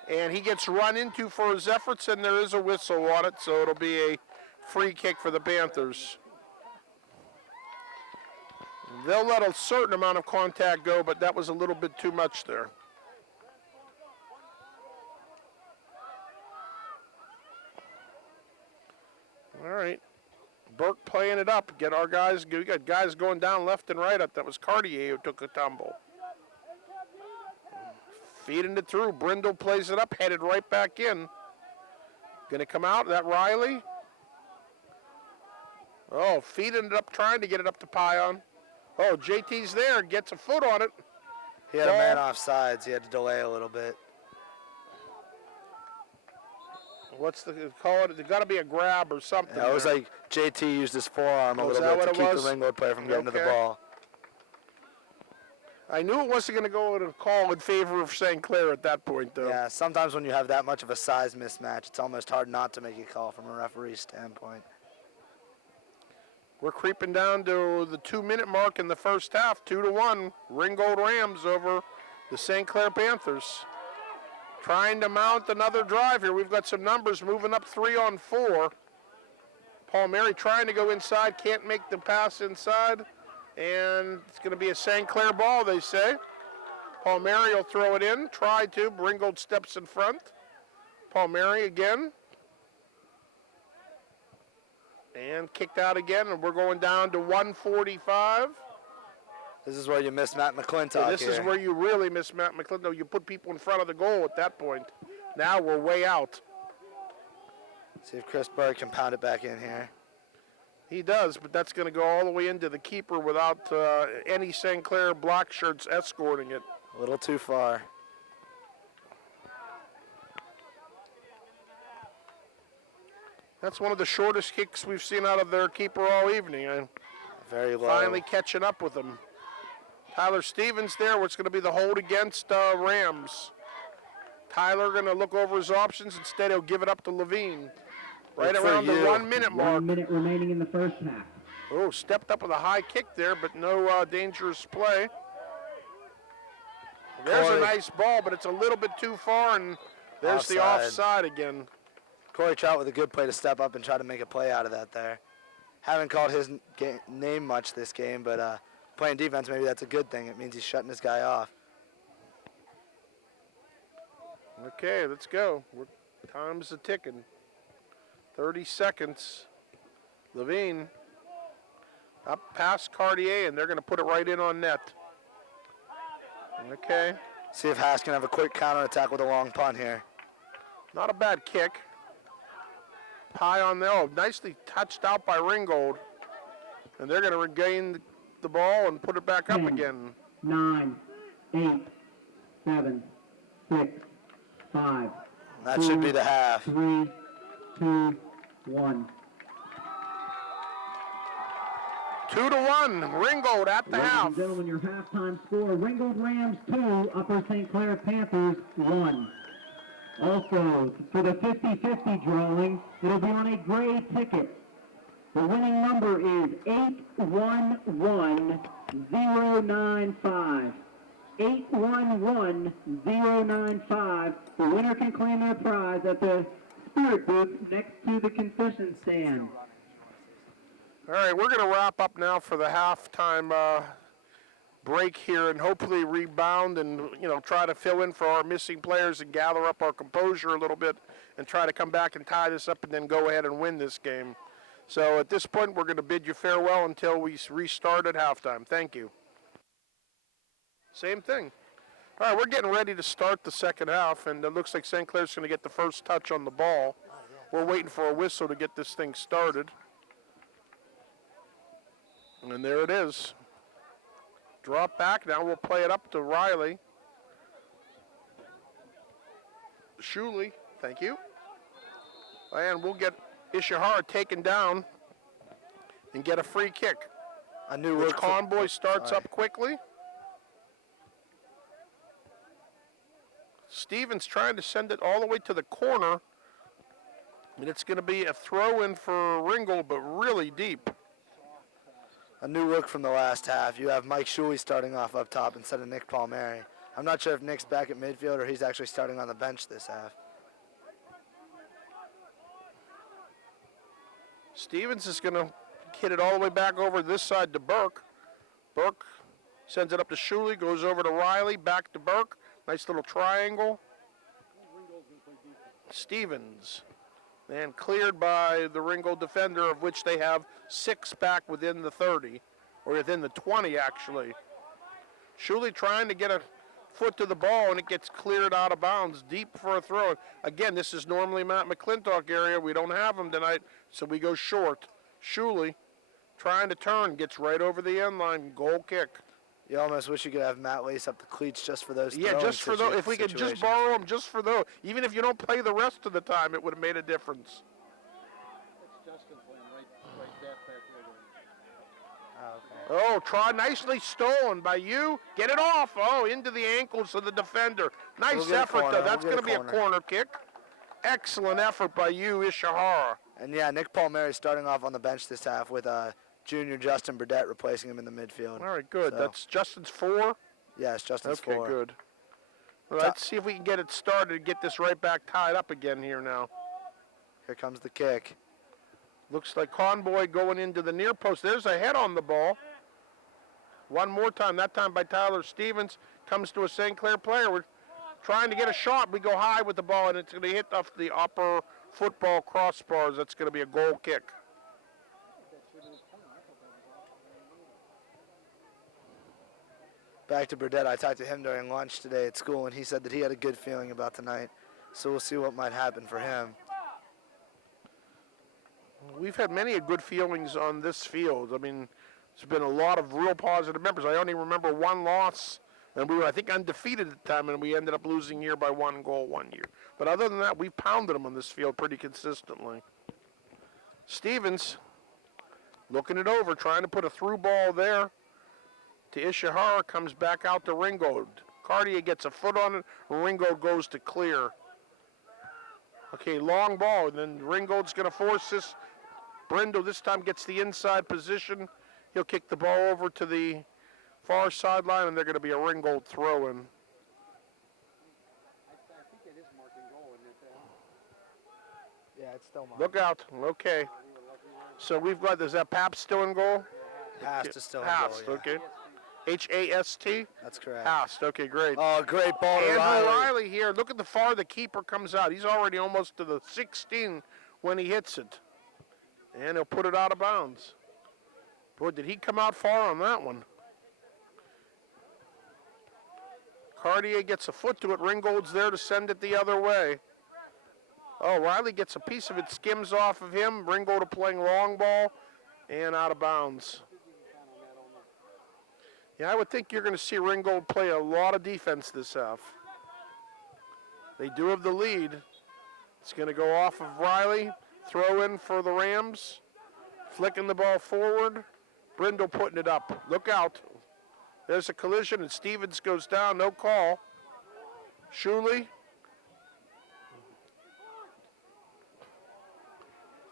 And he gets run into for his efforts, and there is a whistle on it, so it'll be a free kick for the Panthers. They'll let a certain amount of contact go, but that was a little bit too much there. All right. Burke playing it up. Get our guys. We got guys going down left and right. That was Cartier who took a tumble. Feeding it through. Brindle plays it up, headed right back in. Going to come out. That Riley. Oh, feeding it up, trying to get it up to Pion. Oh, JT's there. Gets a foot on it. He had a man off sides. He had to delay a little bit. What's the call it? There's got to be a grab or something. Yeah, it was there. like JT used his forearm a Oh, is little that bit to what it keep was? the Ringgold player from getting to the Okay. ball. I knew it wasn't going to go to a call in favor of St. Clair at that point, though. Yeah, sometimes when you have that much of a size mismatch, it's almost hard not to make a call from a referee's standpoint. We're creeping down to the 2-minute mark in the first half, 2-1. Ringgold Rams over the St. Clair Panthers. Trying to mount another drive here. We've got some numbers moving up 3-on-4. Palmieri trying to go inside, can't make the pass inside. And it's going to be a St. Clair ball, they say. Palmieri will throw it in, try to. Ringgold steps in front. Palmieri again. And kicked out again, and we're going down to 1:45. This is where you miss Matt McClintock So this is here. where you really miss Matt McClintock. You put people in front of the goal at that point. Now we're way out. See if Chris Berg can pound it back in here. He does, but that's going to go all the way into the keeper without any St. Clair black shirts escorting it. A little too far. That's one of the shortest kicks we've seen out of their keeper all evening. And Very low. finally catching up with them. Tyler Stevens there, what's going to be the hold against Rams. Tyler going to look over his options. Instead, he'll give it up to Levine. Right Good for around the you. 1 minute mark. 1 minute remaining in the first half. Oh, stepped up with a high kick there, but no dangerous play. There's a Corey. nice ball, but it's a little bit too far, and there's the Offside. offside again. Corey Trout with a good play to step up and try to make a play out of that there. Haven't called his name much this game, but playing defense, maybe that's a good thing. It means he's shutting this guy off. Okay, let's go. Time's a ticking. 30 seconds. Levine up past Cartier, and they're going to put it right in on net. Okay, See if Haas can have a quick counterattack with a long punt here. not a bad kick. High on the, oh, nicely touched out by Ringgold. And they're going to regain the ball and put it back up 10, again. 9, 8, 7, 6, 5, That should be the half. 3, 2, 1. 2-1, Ringgold at the Ladies half. and gentlemen, your halftime score, Ringgold Rams 2, Upper St. Clair Panthers 1. Also, for the 50-50 drawing, it'll be on a gray ticket. The winning number is 811095. 811095. The winner can claim their prize at the spirit booth next to the concession stand. All right, we're going to wrap up now for the halftime break here and hopefully rebound and, try to fill in for our missing players and gather up our composure a little bit and try to come back and tie this up and then go ahead and win this game. So at this point, we're going to bid you farewell until we restart at halftime. Thank you. Same thing. All right, we're getting ready to start the second half, and it looks like St. Clair's going to get the first touch on the ball. We're waiting for a whistle to get this thing started. And there it is. Drop back. Now we'll play it up to Riley. Shuley, thank you. And we'll get Ishihara taken down and get a free kick. A new Which look. Conboy starts Sorry. up quickly. Stevens trying to send it all the way to the corner. And it's going to be a throw-in for Ringgold, but really deep. A new look from the last half. You have Mike Shuley starting off up top instead of Nick Palmieri. I'm not sure if Nick's back at midfield or he's actually starting on the bench this half. Stevens is going to hit it all the way back over this side to Burke. Burke sends it up to Shuley, goes over to Riley, back to Burke. Nice little triangle. Stevens. And cleared by the Ringgold defender, of which they have 6 back within the 30, or within the 20 actually. Shuley trying to get a foot to the ball, and it gets cleared out of bounds, deep for a throw. Again, this is normally Matt McClintock area. We don't have him tonight, so we go short. Shuley trying to turn, gets right over the end line, goal kick. You almost wish you could have Matt lace up the cleats just for those. Yeah, just for those. If we could just borrow them just for those. Even if you don't play the rest of the time, it would have made a difference. It's Justin playing right back there. Oh, try nicely stolen by you. Get it off. Oh, into the ankles of the defender. Nice We'll get a effort, corner. though. That's We'll going to get be a a corner. corner kick. Excellent effort by you, Ishihara. And yeah, Nick Palmieri starting off on the bench this half with junior Justin Burdett replacing him in the midfield. All right, good. So, That's Justin's 4. yes, Justin's Okay, 4. good. Well, let's see if we can get it started and get this right back tied up again here now. Here comes the kick. Looks like Conboy going into the near post. There's a head on the ball. One more time, that time by Tyler Stevens. Comes to a St. Clair player. We're trying to get a shot. We go high with the ball, and it's going to hit off the upper football crossbars. That's going to be a goal kick. back to Burdett. I talked to him during lunch today at school, and he said that he had a good feeling about tonight. So we'll see what might happen for him. We've had many good feelings on this field. I mean, there's been a lot of real positive members. I only remember one loss, and we were, I think, undefeated at the time, and we ended up losing here by 1 goal one year. But other than that, we've pounded them on this field pretty consistently. Stevens looking it over, trying to put a through ball there to Ishihara, comes back out to Ringgold. Cartier gets a foot on it, Ringgold goes to clear. Okay, long ball, and then Ringgold's going to force this. Brindle this time gets the inside position. He'll kick the ball over to the far sideline, and they're going to be a Ringgold throw-in. I think it is marking goal, isn't it? Yeah, it's still mine. Look out, okay. So we've got, is that Pabst still in goal? Hast is still in Pabst, goal, yeah. okay. H-A-S-T? That's correct. Pabst, okay, great. Oh, great ball to Andrew Riley. Riley here. Look at the far the keeper comes out. He's already almost to the 16 when he hits it. And he'll put it out of bounds. Boy, did he come out far on that one. Cartier gets a foot to it. Ringgold's there to send it the other way. Oh, Riley gets a piece of it, skims off of him. Ringgold playing long ball and out of bounds. Yeah, I would think you're going to see Ringgold play a lot of defense this half. They do have the lead. It's going to go off of Riley. Throw in for the Rams. Flicking the ball forward. Brindle putting it up. Look out. There's a collision, and Stevens goes down. No call. Shuley.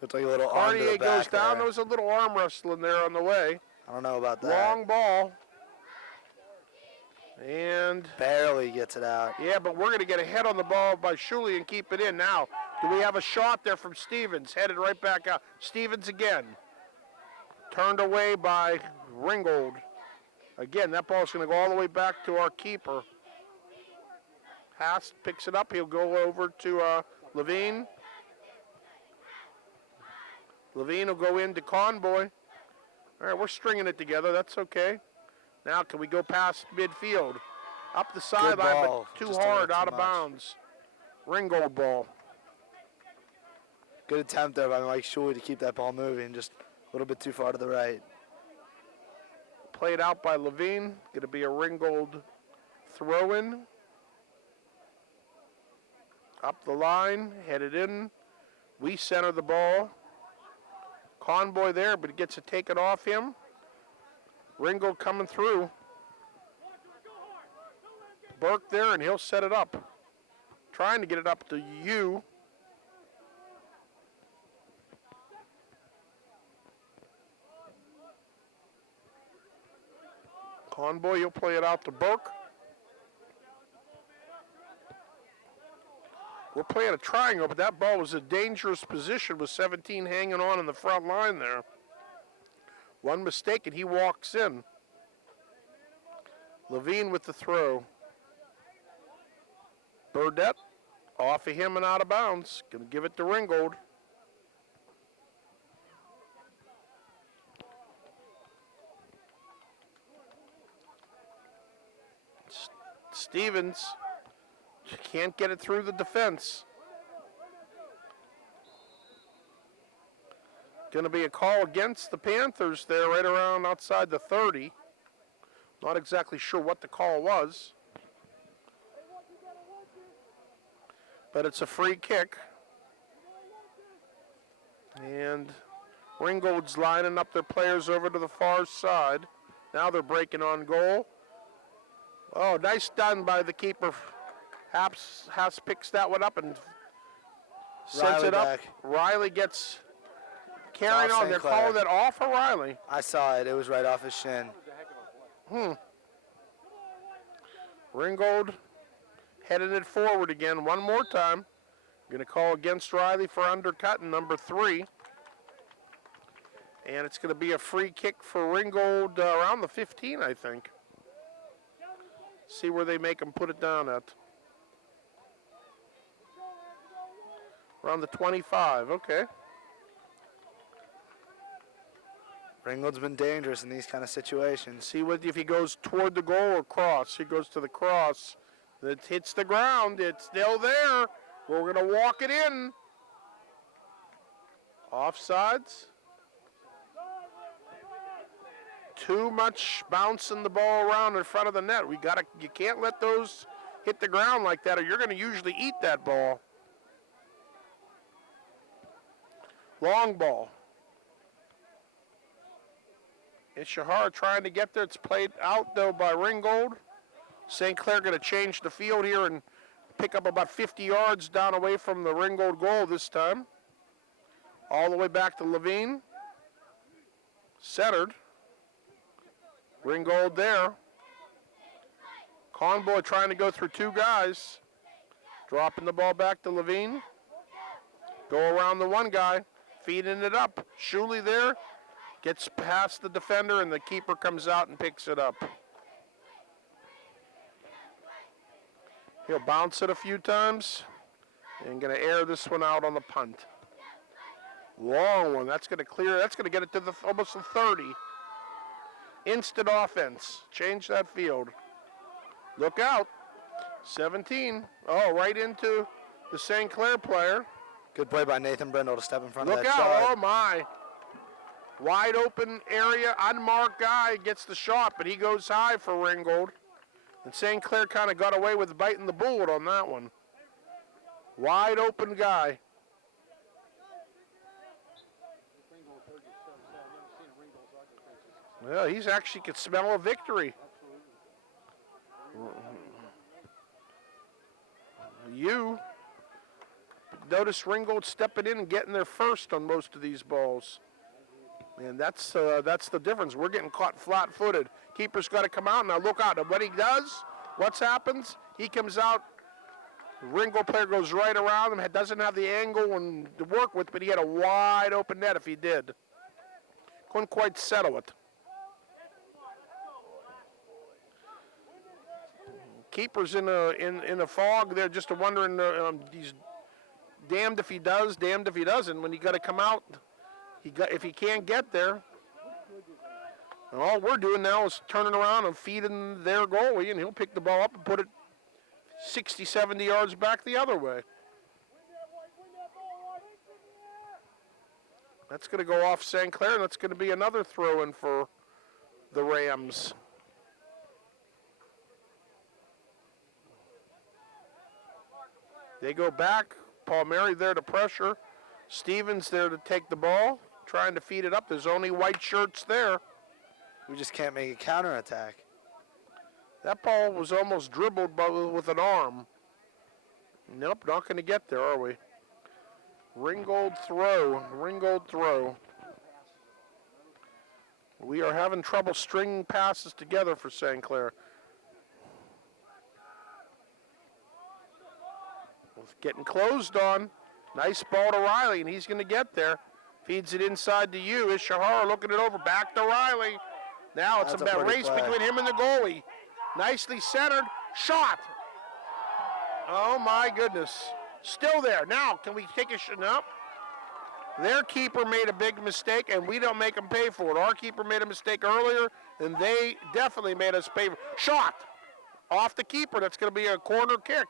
Looks like a little arm to Cartier the goes back down. there. There was a little arm wrestling there on the way. I don't know about that. Long ball. And, Barely gets it out. yeah, but we're going to get a head on the ball by Shuley and keep it in. Now, do we have a shot there from Stevens? Headed right back out. Stevens again. Turned away by Ringgold. Again, that ball's going to go all the way back to our keeper. Haas picks it up. He'll go over to Levine. Levine will go into Conboy. All right, we're stringing it together. That's okay. Now, can we go past midfield? Up the sideline, ball. but too Just a hard, little out too of much. bounds. Ringgold ball. Good attempt there by Mike Shuley to keep that ball moving, just a little bit too far to the right. Played out by Levine. Going to be a Ringgold throw-in. Up the line, headed in. We center the ball. Conboy there, but he gets it taken off him. Ringgold coming through. Burke there, and he'll set it up. Trying to get it up to you. Conboy, you'll play it out to Burke. We're playing a triangle, but that ball was a dangerous position with 17 hanging on in the front line there. One mistake, and he walks in. Levine with the throw. Burdett off of him and out of bounds. Going to give it to Ringgold. Stevens can't get it through the defense. Going to be a call against the Panthers there right around outside the 30. Not exactly sure what the call was. But it's a free kick. And Ringgold's lining up their players over to the far side. Now they're breaking on goal. Oh, nice done by the keeper. Haas picks that one up and sends Riley it up. back. Ringgold gets carrying Off on. They're St. Clair. calling that off of Riley. I saw it. It was right off his shin. Ringgold heading it forward again one more time. Going to call against Riley for undercutting number 3. And it's going to be a free kick for Ringgold around the 15, I think. See where they make him put it down at. Around the 25, okay. Ringgold's been dangerous in these kind of situations. See what if he goes toward the goal or cross. He goes to the cross. It hits the ground. It's still there. We're going to walk it in. Offsides. Too much bouncing the ball around in front of the net. You can't let those hit the ground like that, or you're going to usually eat that ball. Long ball. Ishihara trying to get there. It's played out, though, by Ringgold. St. Clair going to change the field here and pick up about 50 yards down away from the Ringgold goal this time. All the way back to Levine. Centered. Ringgold there. Conboy trying to go through two guys. Dropping the ball back to Levine. Go around the one guy. Feeding it up. Shuley there. Gets past the defender, and the keeper comes out and picks it up. He'll bounce it a few times and going to air this one out on the punt. Long one. That's going to clear. That's going to get it to almost the 30. Instant offense. Change that field. Look out. 17. Oh, right into the St. Clair player. Good play by Nathan Brindle to step in front of Look that out. shot. Oh, my. Wide open area, unmarked guy gets the shot, but he goes high for Ringgold. And St. Clair kind of got away with biting the bullet on that one. Wide open guy. Well, he's actually could smell a victory. You notice Ringgold stepping in and getting there first on most of these balls. And that's the difference. We're getting caught flat-footed. Keeper's got to come out. Now look out. And what he does, what happens? He comes out. Ringgold player goes right around him. Doesn't have the angle to work with, but he had a wide open net if he did. Couldn't quite settle it. Keeper's in a fog. They're just wondering. He's damned if he does, damned if he doesn't. When he got to come out. If he can't get there, and all we're doing now is turning around and feeding their goalie, and he'll pick the ball up and put it 60, 70 yards back the other way. That's going to go off St. Clair, and that's going to be another throw-in for the Rams. They go back. Palmieri there to pressure. Stevens there to take the ball. Trying to feed it up. There's only white shirts there. We just can't make a counterattack. That ball was almost dribbled with an arm. Nope, not going to get there, are we? Ringgold throw. Ringgold throw. We are having trouble stringing passes together for St. Clair. Getting closed on. Nice ball to Riley, and he's going to get there. Feeds it inside to you. Ishihara looking it over. Back to Riley. Now it's a race between him and the goalie. Nicely centered. Shot. Oh, my goodness. Still there. Now, can we take a shot? No. Their keeper made a big mistake, and we don't make them pay for it. Our keeper made a mistake earlier, and they definitely made us pay for it. Shot. Off the keeper. That's going to be a corner kick.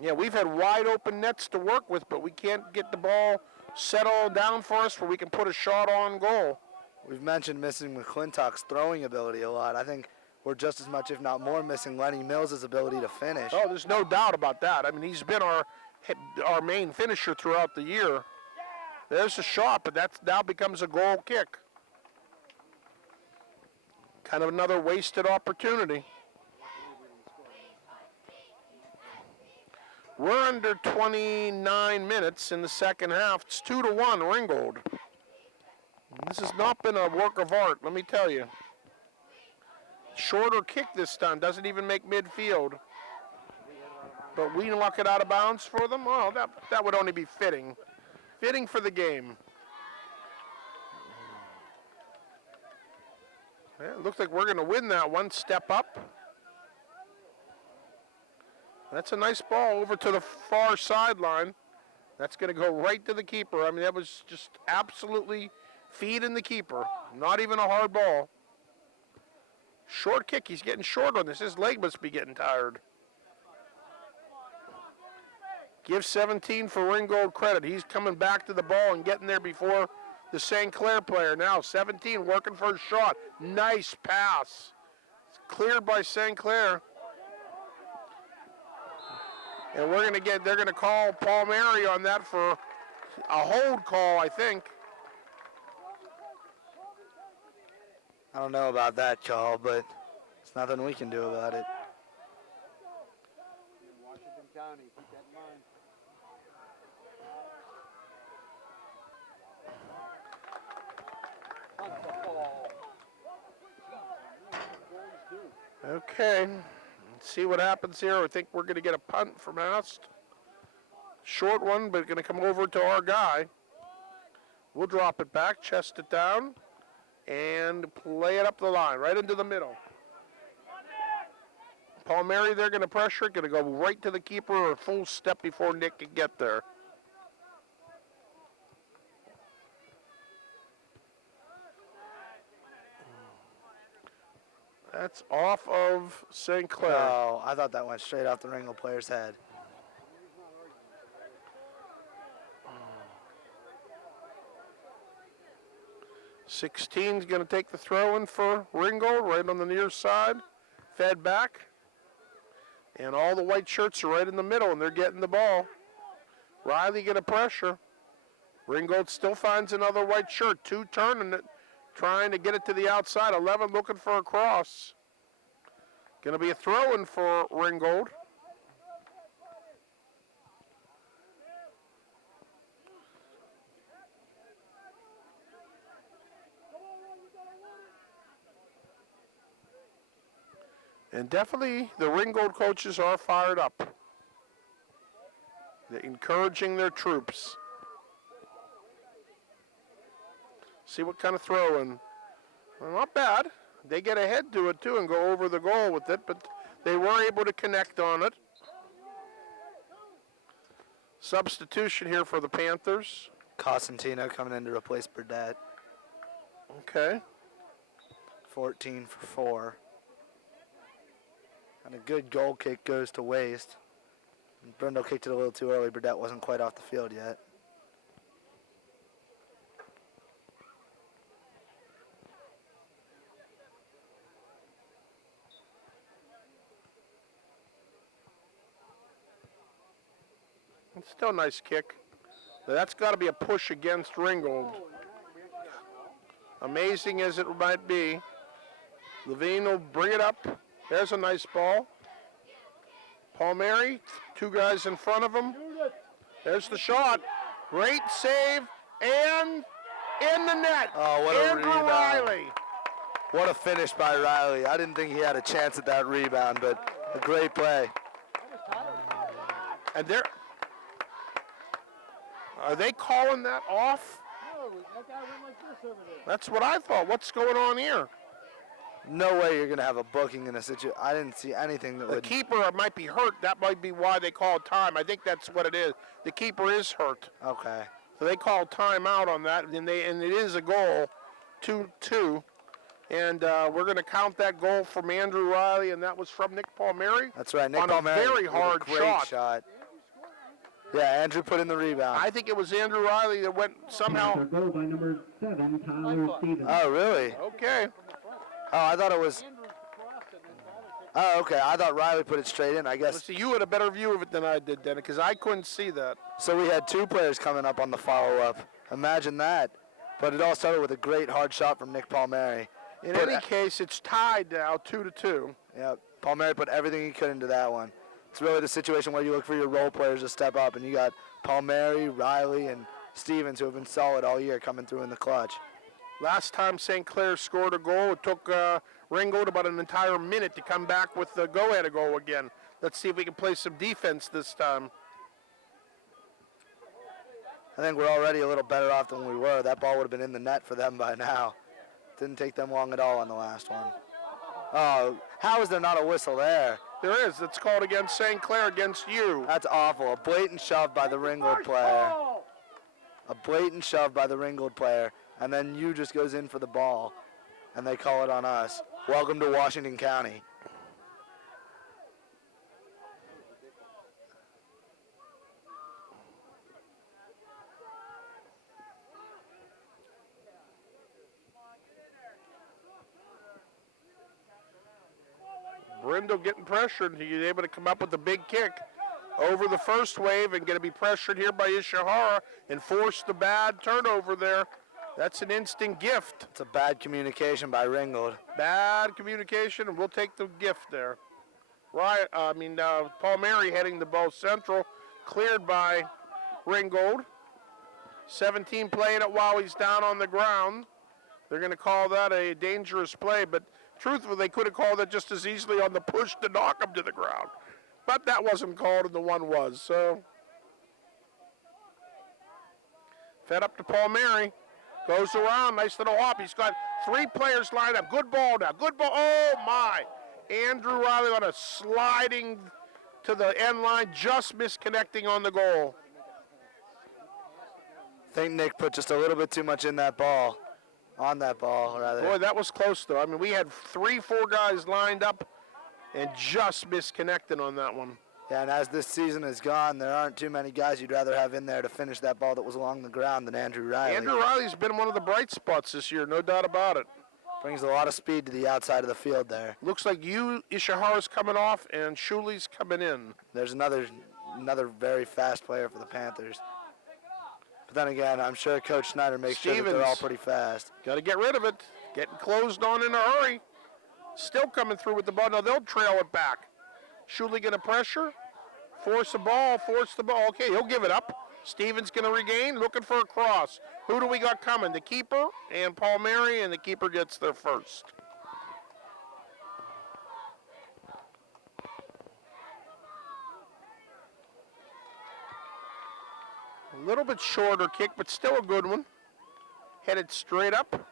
Yeah, we've had wide open nets to work with, but we can't get the ball settled down for us where we can put a shot on goal. We've mentioned missing McClintock's throwing ability a lot. I think we're just as much, if not more, missing Lenny Mills' ability to finish. Oh, there's no doubt about that. I mean, he's been our main finisher throughout the year. There's a shot, but that now becomes a goal kick. Kind of another wasted opportunity. We're under 29 minutes in the second half. It's 2-1 Ringgold. This has not been a work of art, let me tell you. Shorter kick this time, doesn't even make midfield. But we knock it out of bounds for them? Oh, that would only be fitting. Fitting for the game. Yeah, it looks like we're going to win that one. Step up. That's a nice ball over to the far sideline. That's going to go right to the keeper. I mean, that was just absolutely feeding the keeper. Not even a hard ball. Short kick. He's getting short on this. His leg must be getting tired. Give 17 for Ringgold credit. He's coming back to the ball and getting there before the St. Clair player. Now 17 working for a shot. Nice pass. It's cleared by St. Clair. And they're going to call Paul Mary on that for a hold call, I think. I don't know about that call, but there's nothing we can do about it. Washington County, keep that in mind. Punt the ball. Okay, let's see what happens here. I think we're going to get a punt from Ast. Short one, but going to come over to our guy. We'll drop it back, chest it down, and play it up the line, right into the middle. Paul Mary, they're going to pressure it, going to go right to the keeper, a full step before Nick can get there. That's off of St. Clair. Oh, I thought that went straight off the Ringgold player's head. Sixteen's going to take the throw in for Ringgold, right on the near side. Fed back. And all the white shirts are right in the middle, and they're getting the ball. Riley going to pressure. Ringgold still finds another white shirt. 2 turning it, trying to get it to the outside. 11 looking for a cross. Going to be a throw in for Ringgold. And definitely the Ringgold coaches are fired up. They're encouraging their troops. See what kind of throw in. Well, not bad. They get ahead to it too and go over the goal with it, but they were able to connect on it. Substitution here for the Panthers. Cosentino coming in to replace Burdett. Okay. 14 for 4. And a good goal kick goes to waste. Brindle kicked it a little too early. Burdett wasn't quite off the field yet. It's still a nice kick. That's got to be a push against Ringgold. Amazing as it might be. Levine will bring it up. There's a nice ball. Paul Mary, 2 guys in front of him. There's the shot. Great save, and in the net. Oh, what a Andrew rebound. Riley. What a finish by Riley. I didn't think he had a chance at that rebound, but a great play. And are they calling that off? No, that guy went like this over there. That's what I thought. What's going on here? No way you're going to have a booking in a situation. I didn't see anything that The would... keeper might be hurt. That might be why they called time. I think that's what it is. The keeper is hurt. Okay. So they called timeout on that, and it is a goal, 2-2. And we're going to count that goal from Andrew Riley, and that was from Nick Palmieri. That's right. Nick on a Palmieri very with hard a great shot. Yeah, Andrew put in the rebound. I think it was Andrew Riley that went somehow. Goal by number 7, Tyler Stevens. Oh, really? Okay. Oh, I thought it was... Andrew crossed it, and then Tyler took Oh, okay. I thought Riley put it straight in. I Well, guess... see, you had a better view of it than I did, then, because I couldn't see that. So we had 2 players coming up on the follow-up. Imagine that. But it all started with a great hard shot from Nick Palmieri. In But, any case, it's tied now, 2-2. Yeah, Palmieri put everything he could into that one. It's really the situation where you look for your role players to step up, and you got Palmieri, Riley, and Stevens, who have been solid all year, coming through in the clutch. Last time St. Clair scored a goal, it took Ringgold about an entire minute to come back with the go-ahead goal again. Let's see if we can play some defense this time. I think we're already a little better off than we were. That ball would have been in the net for them by now. Didn't take them long at all on the last one. Oh, how is there not a whistle there? There is. It's called against St. Clair against you. That's awful. A blatant shove by the Ringgold player. A blatant shove by the Ringgold player, and then you just goes in for the ball, and they call it on us. Welcome to Washington County. Brindle getting pressured. He's able to come up with the big kick over the first wave and going to be pressured here by Ishihara and force the bad turnover there. That's an instant gift. It's a bad communication by Ringgold. Bad communication, and we'll take the gift there. Paul Mary heading the ball central, cleared by Ringgold. 17 playing it while he's down on the ground. They're going to call that a dangerous play, but truthfully, they could have called it just as easily on the push to knock him to the ground. But that wasn't called, and the one was. So, fed up to Paul Mary. Goes around, nice little hop. He's got 3 players lined up. Good ball now, good ball. Oh, my. Andrew Riley on a sliding to the end line, just misconnecting on the goal. I think Nick put just a little bit too much in that ball. On that ball, rather. Boy, that was close, though. I mean, we had 3-4 guys lined up and just misconnected on that one. Yeah, and as this season has gone, there aren't too many guys you'd rather have in there to finish that ball that was along the ground than Andrew Riley. Andrew Riley's been one of the bright spots this year, no doubt about it. Brings a lot of speed to the outside of the field there. Looks like Ishihara's coming off and Shuli's coming in. There's another very fast player for the Panthers. But then again, I'm sure Coach Snyder makes sure that they're all pretty fast. Got to get rid of it. Getting closed on in a hurry. Still coming through with the ball. No, they'll trail it back. Shuley going to pressure. Force the ball. Okay, he'll give it up. Stevens going to regain. Looking for a cross. Who do we got coming? The keeper and Paul Mary, and the keeper gets there first. A little bit shorter kick, but still a good one. Headed straight up.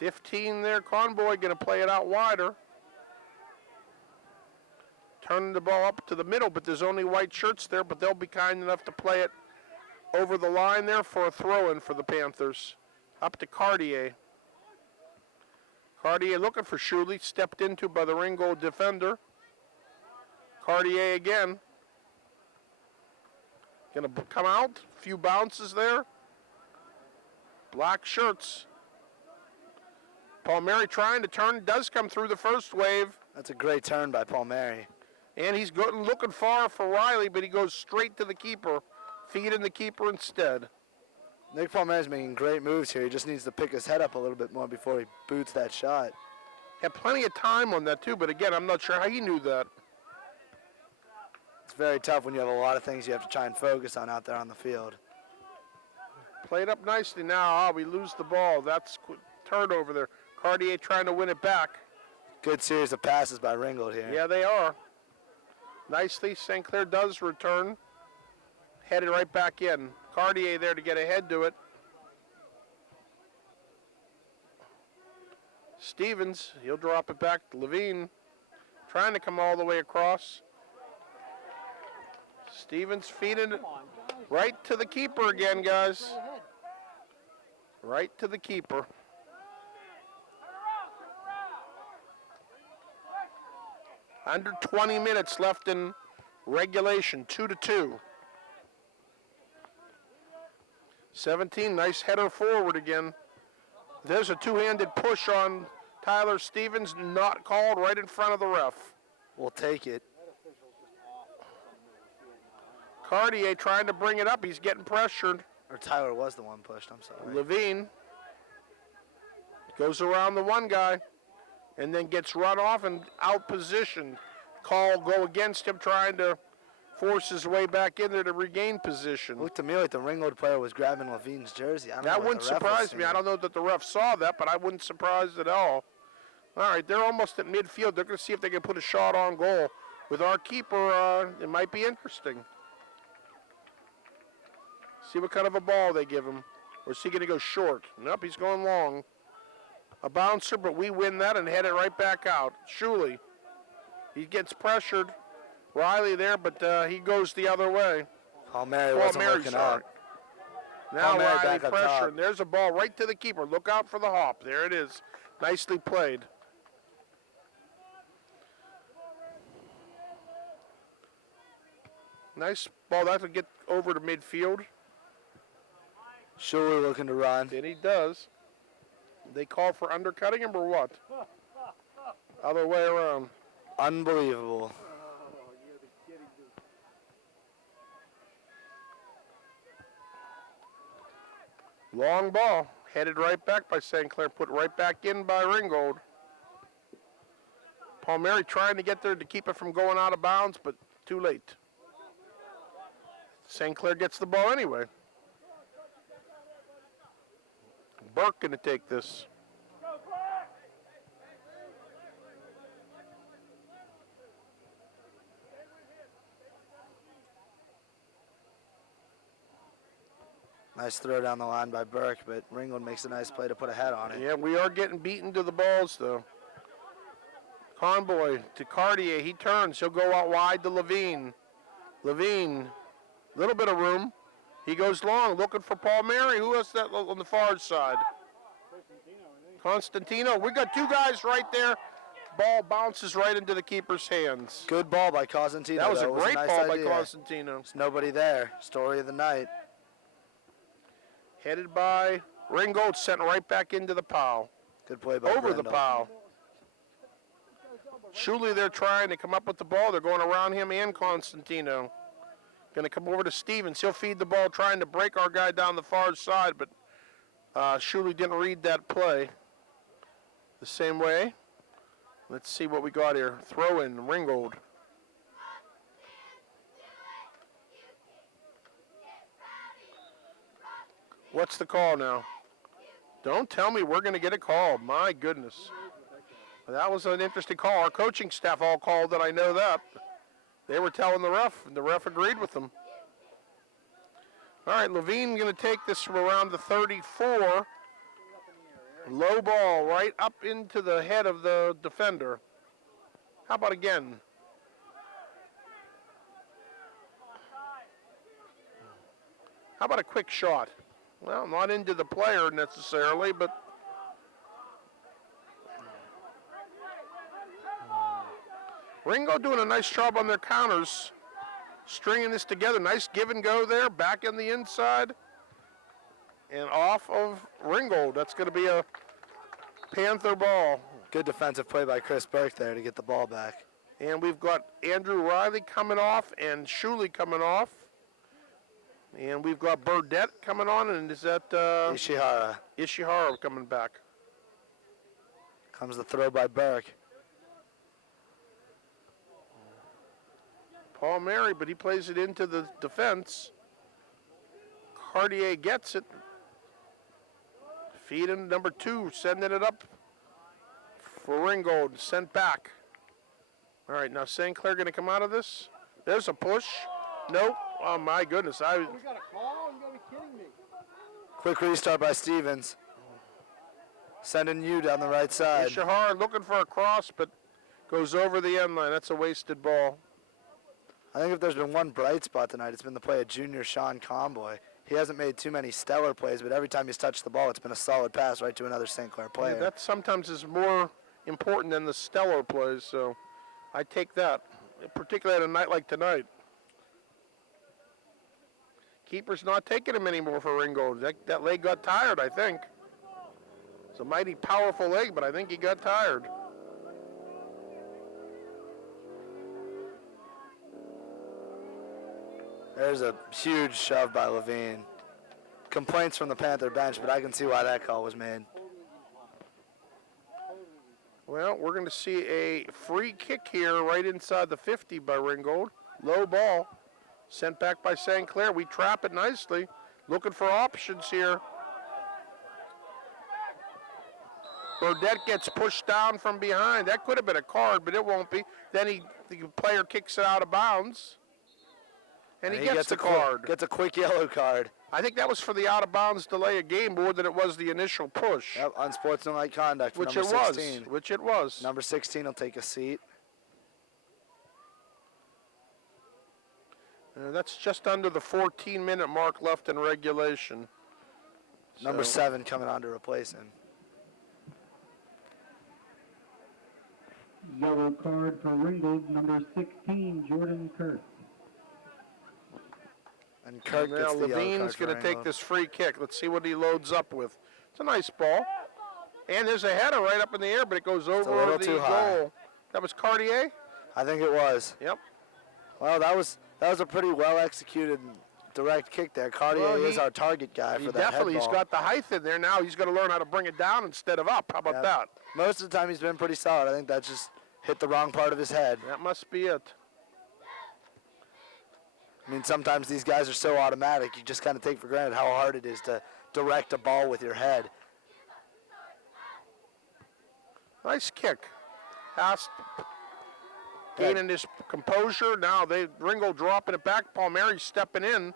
$15 there, Conboy going to play it out wider. Turning the ball up to the middle, but there's only white shirts there, but they'll be kind enough to play it over the line there for a throw-in for the Panthers. Up to Cartier. Cartier looking for Shuley, stepped into by the Ringgold defender. Cartier again. Going to come out. A few bounces there. Black shirts. Paul Mary trying to turn. Does come through the first wave. That's a great turn by Paul Mary. And he's looking far for Riley, but he goes straight to the keeper. Feeding the keeper instead. Nick Paul Mary's making great moves here. He just needs to pick his head up a little bit more before he boots that shot. Had plenty of time on that, too, but again, I'm not sure how he knew that. It's very tough when you have a lot of things you have to try and focus on out there on the field. Played up nicely now. We lose the ball. That's turnover there. Cartier trying to win it back. Good series of passes by Ringgold here. Yeah, they are. Nicely, St. Clair does return. Headed right back in. Cartier there to get ahead to it. Stevens, he'll drop it back to Levine. Trying to come all the way across. Stevens feeding it right to the keeper again, guys. Right to the keeper. Under 20 minutes left in regulation, 2-2. 17, nice header forward again. There's a two-handed push on Tyler Stevens, not called, right in front of the ref. We'll take it. Cartier trying to bring it up. He's getting pressured. Or Tyler was the one pushed, I'm sorry. Levine goes around the one guy and then gets run off and out position. Call go against him, trying to force his way back in there to regain position. It looked to me like the Ringgold player was grabbing Levine's jersey. That wouldn't surprise me. I don't know that the ref saw that, but I wouldn't surprise at all. All right, they're almost at midfield. They're going to see if they can put a shot on goal. With our keeper, it might be interesting. See what kind of a ball they give him. Or is he going to go short? Nope, he's going long. a bouncer, but we win that and head it right back out. Shuley, he gets pressured. Riley there, but he goes the other way. Paul Mary wasn't looking up. Now Paul Mary Riley back up pressure, top. and there's a ball right to the keeper. Look out for the hop. There it is. Nicely played. Nice ball. That'll get over to midfield. Schuler looking to run. And he does. They call for undercutting him or what? Other way around. Unbelievable. Long ball. Headed right back by St. Clair. Put right back in by Ringgold. Palmieri trying to get there to keep it from going out of bounds, but too late. St. Clair gets the ball anyway. Burke going to take this. Nice throw down the line by Burke, but Ringgold makes a nice play to put a head on it. Yeah, we are getting beaten to the balls, though. Conboy to Cartier. He turns. He'll go out wide to Levine. Levine, little bit of room. He goes long, looking for Paul Mary. Who is that on the far side? Constantino. We got two guys right there. Ball bounces right into the keeper's hands. Good ball by Constantino. That was a though. It great nice ball idea. by Constantino. There's nobody there. Story of the night. Headed by Ringgold, sent right back into the pile. Good play by Over the Brendel. pile. Shuley, they're trying to come up with the ball. They're going around him and Constantino. Going to come over to Stevens. He'll feed the ball, trying to break our guy down the far side, but Shuley didn't read that play the same way. Let's see what we got here. Throw in, Ringgold. What's the call now? Don't tell me we're going to get a call. My goodness. That was an interesting call. Our coaching staff all called it. I know that. They were telling the ref, and the ref agreed with them. All right, Levine going to take this from around the 34. Low ball right up into the head of the defender. How about again? How about a quick shot? Well, not into the player necessarily, but Ringo doing a nice job on their counters, stringing this together. Nice give and go there, back in the inside, and off of Ringgold. That's going to be a Panther ball. Good defensive play by Chris Burke there to get the ball back. And we've got Andrew Riley coming off and Shuley coming off. And we've got Burdette coming on, and is that Ishihara coming back. Comes the throw by Burke. Paul Mary, but he plays it into the defense. Cartier gets it. Feeding number 2, sending it up for Ringgold, sent back. All right, now St. Clair going to come out of this. There's a push. Nope. Oh, my goodness. We got a call? You gotta be kidding me. Quick restart by Stevens. Sending you down the right side. Ishihara looking for a cross, but goes over the end line. That's a wasted ball. I think if there's been one bright spot tonight, it's been the play of junior Sean Conboy. He hasn't made too many stellar plays, but every time he's touched the ball, it's been a solid pass right to another St. Clair player. That sometimes is more important than the stellar plays, so I take that, particularly at a night like tonight. Keeper's not taking him anymore for Ringgold. That leg got tired, I think. It's a mighty powerful leg, but I think he got tired. There's a huge shove by Levine. Complaints from the Panther bench, but I can see why that call was made. Well, we're going to see a free kick here right inside the 50 by Ringgold. Low ball. Sent back by St. Clair. We trap it nicely. Looking for options here. Burdette gets pushed down from behind. That could have been a card, but it won't be. Then the player kicks it out of bounds. And he gets the card. Gets a quick yellow card. I think that was for the out-of-bounds delay of game more than it was the initial push. Yep, unsportsmanlike conduct for Which number it was. 16. Which it was. Number 16 will take a seat. That's just under the 14-minute mark left in regulation. Number So- 7 coming on to replace him. Yellow card for Ringgold, number 16, Jordan Kurtz. And Kirk Now gets the yellow Levine's card for going to take Ringgold. this free kick. Let's see what he loads up with. It's a nice ball. And there's a header right up in the air, but it goes over little the too high. goal. That was Cartier? I think it was. Yep. Well, that was a pretty well executed direct kick there. Cartier Well, is our target guy He for that head definitely, he's ball. got the height in there now. He's going to learn how to bring it down instead of up. How about Yep. that? Most of the time he's been pretty solid. I think that just hit the wrong part of his head. That must be it. I mean, sometimes these guys are so automatic, you just kind of take for granted how hard it is to direct a ball with your head. Nice kick. Haas gaining his composure. Now Ringgold dropping it back. Palmieri stepping in,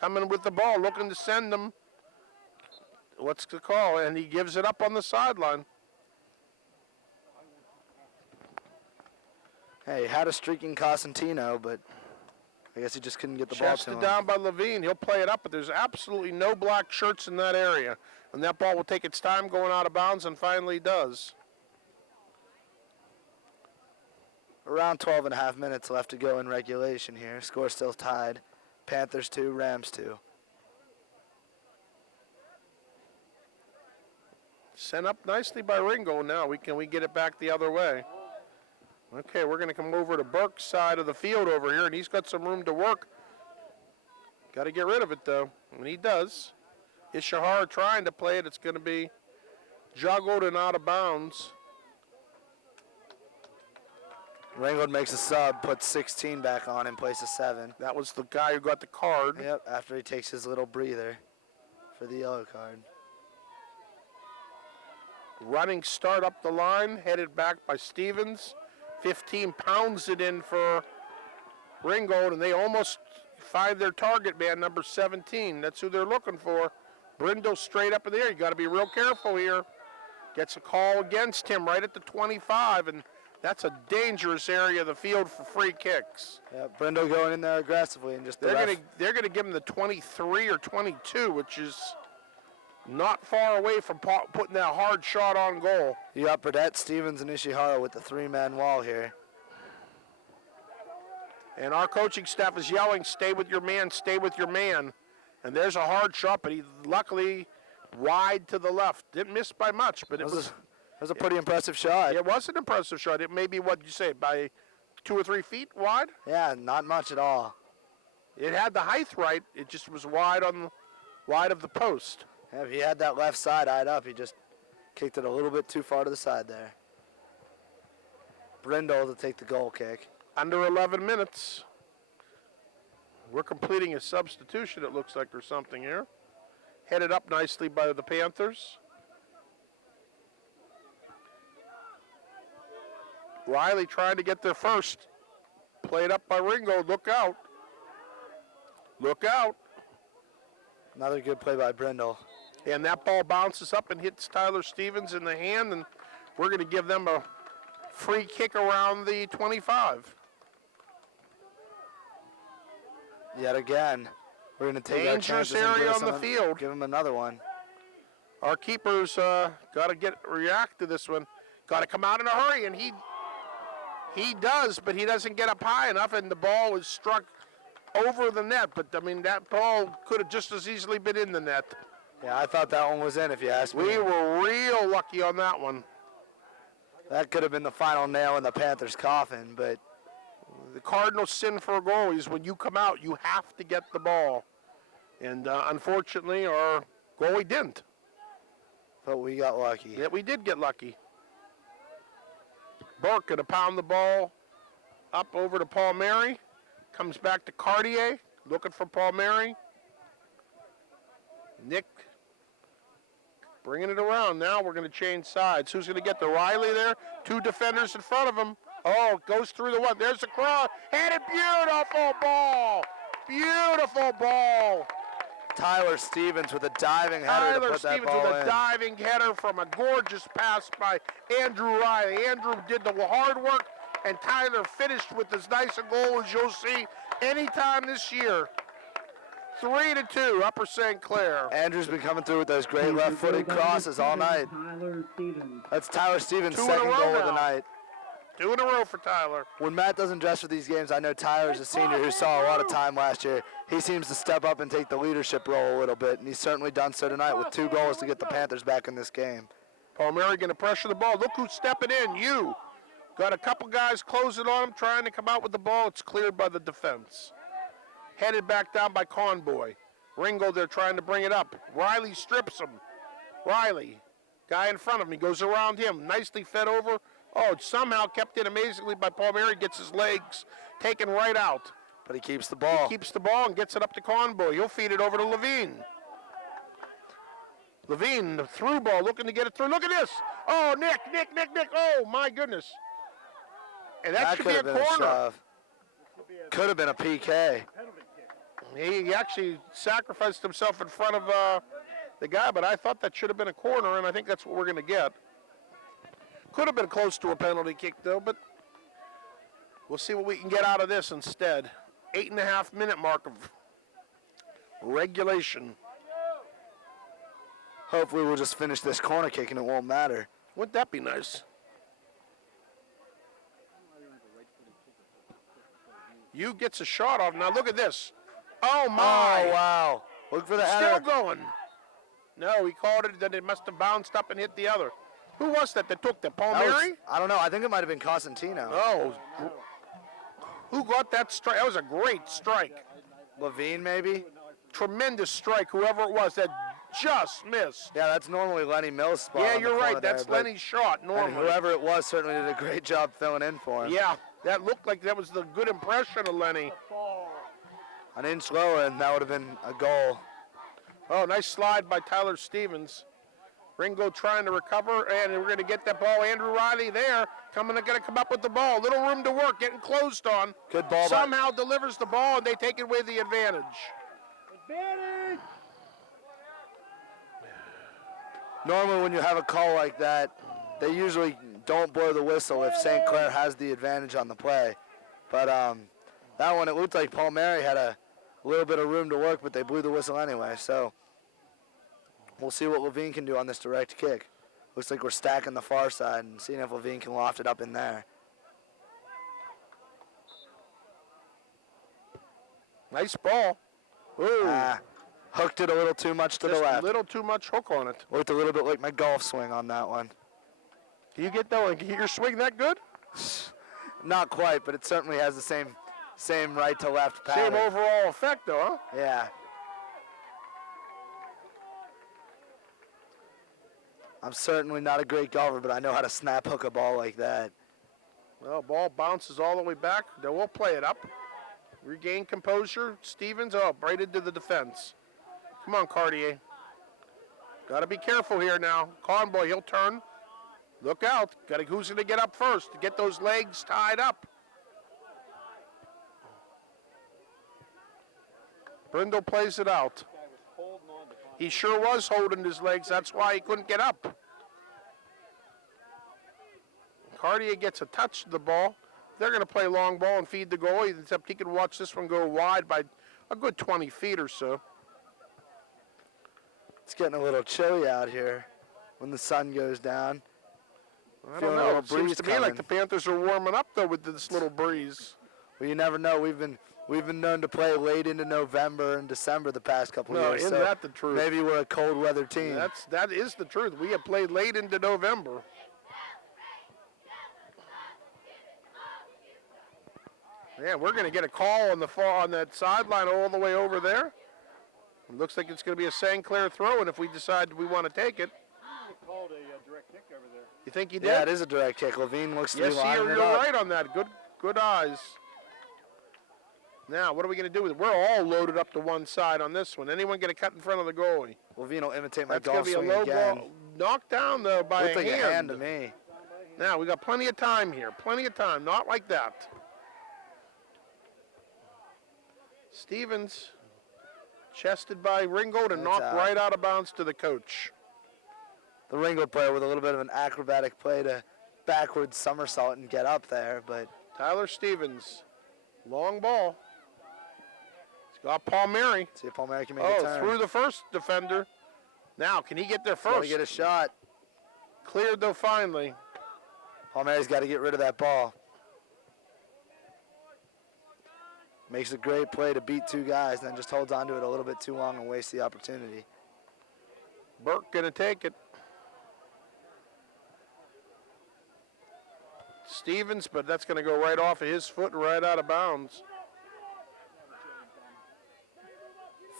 coming with the ball, looking to send them. What's the call? And he gives it up on the sideline. Hey, had a streaking Cosentino, but I guess he just couldn't get the ball to Chested him. down by Levine. He'll play it up, but there's absolutely no black shirts in that area. And that ball will take its time going out of bounds, and finally does. Around 12 and a half minutes left to go in regulation here. Score still tied. Panthers 2, Rams 2. Sent up nicely by Ringo now. Can we get it back the other way? Okay, we're going to come over to Burke's side of the field over here, and he's got some room to work. Got to get rid of it, though, and he does. Ishihara trying to play it. It's going to be juggled and out of bounds. Ringgold makes a sub, puts 16 back on in place of 7. That was the guy who got the card. Yep, after he takes his little breather for the yellow card. Running start up the line, headed back by Stevens. 15 pounds it in for Ringgold, and they almost find their target man, number 17. That's who they're looking for. Brindle straight up in the air. You got to be real careful here. Gets a call against him right at the 25, and that's a dangerous area of the field for free kicks. Yeah, Brindle going in there aggressively and just They're gonna give him the 23 or 22, which is not far away from putting that hard shot on goal. You got Burdett, Stevens, and Ishihara with the 3-man wall here. And our coaching staff is yelling, stay with your man, stay with your man. And there's a hard shot, but he luckily wide to the left. Didn't miss by much, but That was a pretty impressive shot. it was an impressive shot. It may be, what you say, by 2 or 3 feet wide? Yeah, not much at all. It had the height right. It just was wide of the post. Yeah, if he had that left side eyed up, he just kicked it a little bit too far to the side there. Brindle to take the goal kick. Under 11 minutes. We're completing a substitution, it looks like, or something here. Headed up nicely by the Panthers. Riley trying to get there first. Played up by Ringo. Look out. Look out. Another good play by Brindle. And that ball bounces up and hits Tyler Stevens in the hand, and we're going to give them a free kick around the 25. Yet again, we're going to take our Dangerous chances and area give on the someone- field. Give him another one. Our keepers got to react to this one. Got to come out in a hurry, and he does, but he doesn't get up high enough, and the ball is struck over the net. But, I mean, that ball could have just as easily been in the net. Yeah, I thought that one was in, if you ask me. We were real lucky on that one. That could have been the final nail in the Panthers' coffin, but The Cardinals' sin for a goal is when you come out, you have to get the ball. And unfortunately, our goalie didn't. we got lucky. Yet we did get lucky. Burke going to pound the ball up over to Palmieri. Comes back to Cartier, looking for Palmieri. Nick bringing it around. Now we're going to change sides. Who's going to get the Riley there? 2 defenders in front of him. Oh, it goes through the one. There's the cross. And a beautiful ball. Beautiful ball. Tyler Stevens with a diving header to Tyler put that Stevens ball with a in. diving header from a gorgeous pass by Andrew Riley. Andrew did the hard work, and Tyler finished with as nice a goal as you'll see anytime this year. 3-2, Upper St. Clair. Andrew's been coming through with those great left-footed crosses all night. Tyler Stevens. That's Tyler Stevens' 2 in a second row goal of the now. night. 2 in a row for Tyler. When Matt doesn't dress for these games, I know Tyler's a senior who saw a lot of time last year. He seems to step up and take the leadership role a little bit, and he's certainly done so tonight with 2 goals to get the Panthers back in this game. Palmieri going to pressure the ball. Look who's stepping in, you. Got a couple guys closing on him, trying to come out with the ball. It's cleared by the defense. Headed back down by Conboy. Ringgold there trying to bring it up. Riley strips him. Riley, guy in front of him, he goes around him. Nicely fed over. Oh, somehow kept in amazingly by Palmieri. Gets his legs taken right out. But he keeps the ball. Keeps the ball and gets it up to Conboy. He'll feed it over to Levine. Levine, the through ball, looking to get it through. Look at this. Oh, Nick. Oh, my goodness. And that should be a could have been a corner. shove. Could have been a PK. He actually sacrificed himself in front of the guy, but I thought that should have been a corner, and I think that's what we're going to get. Could have been close to a penalty kick, though, but we'll see what we can get out of this instead. 8.5 minute mark of regulation. Hopefully we'll just finish this corner kick and it won't matter. Wouldn't that be nice? You gets a shot off. Now look at this. Oh, my. Oh, wow. Look for the Still header. going. No, he called it, then it must have bounced up and hit the other. Who was that took the That was- Palmieri? I don't know. I think it might have been Cosentino. Oh. Who got that strike? That was a great strike. Levine, maybe? Tremendous strike, whoever it was that just missed. Yeah, that's normally Lenny Mills' spot. Yeah, on the you're corner right. That's there, but- Lenny's shot And normally. whoever it was certainly did a great job filling in for him. Yeah, that looked like that was the good impression of Lenny. An inch lower, and that would have been a goal. Oh, nice slide by Tyler Stevens. Ringo trying to recover, and we're going to get that ball. Andrew Riley there, going to come up with the ball. Little room to work, getting closed on. Good ball by- Somehow delivers the ball, and they take away the advantage. Normally when you have a call like that, they usually don't blow the whistle if St. Clair has the advantage on the play. But that one, it looked like Palmieri had a little bit of room to work, but they blew the whistle anyway. So we'll see what Levine can do on this direct kick. Looks like we're stacking the far side and seeing if Levine can loft it up in there. Nice ball. Ooh, Hooked it a little too much to the just a left. little too much hook on it. Looked a little bit like my golf swing on that one. Can you get that one? Can you get your swing that good? Not quite, but it certainly has the same right to left pattern. Same overall effect, though, huh? Yeah. I'm certainly not a great golfer, but I know how to snap hook a ball like that. Well, ball bounces all the way back. Then we'll play it up. Regain composure. Stevens up right into the defense. Come on, Cartier. Got to be careful here now. Conboy, he'll turn. Look out. Who's going to get up first to get those legs tied up? Brindle plays it out. He sure was holding his legs. That's why he couldn't get up. Cartier gets a touch to the ball. They're going to play long ball and feed the goalie, except he can watch this one go wide by a good 20 feet or so. It's getting a little chilly out here when the sun goes down. I Feeling don't a know. little It seems breeze to me like coming. the Panthers are warming up, though, with this little breeze. Well, you never know. We've been known to play late into November and December the past couple No, years. isn't so that the truth? Maybe we're a cold weather team. That is the truth. We have played late into November. Yeah, we're going to get a call on that sideline all the way over there. It looks like it's going to be a St. Clair throw, and if we decide we want to take it. Called a direct kick over there. You think he did? Yeah, it is a direct kick. Levine looks to Yes, be lining you're it up. right on that. Good eyes. Now, what are we going to do with it? We're all loaded up to one side on this one. Anyone going to cut in front of the goalie? Levine will imitate my That's going golf to be a swing low again. ball. Knocked down, though, by Looked like a a hand. hand to me. Now, we got plenty of time here. Plenty of time. Not like that. Stevens chested by Ringgold and That's knocked out. right out of bounds to the coach. The Ringgold player with a little bit of an acrobatic play to backwards somersault and get up there, but Tyler Stevens, long ball. He's got Palmieri. see if Palmieri can make a turn. Through the first defender. Now, can he get there Gotta first? get a shot. Cleared though finally. Palmieri's got to get rid of that ball. Makes a great play to beat two guys, and then just holds on to it a little bit too long and wastes the opportunity. Burke gonna take it. Stevens, but that's gonna go right off of his foot and right out of bounds.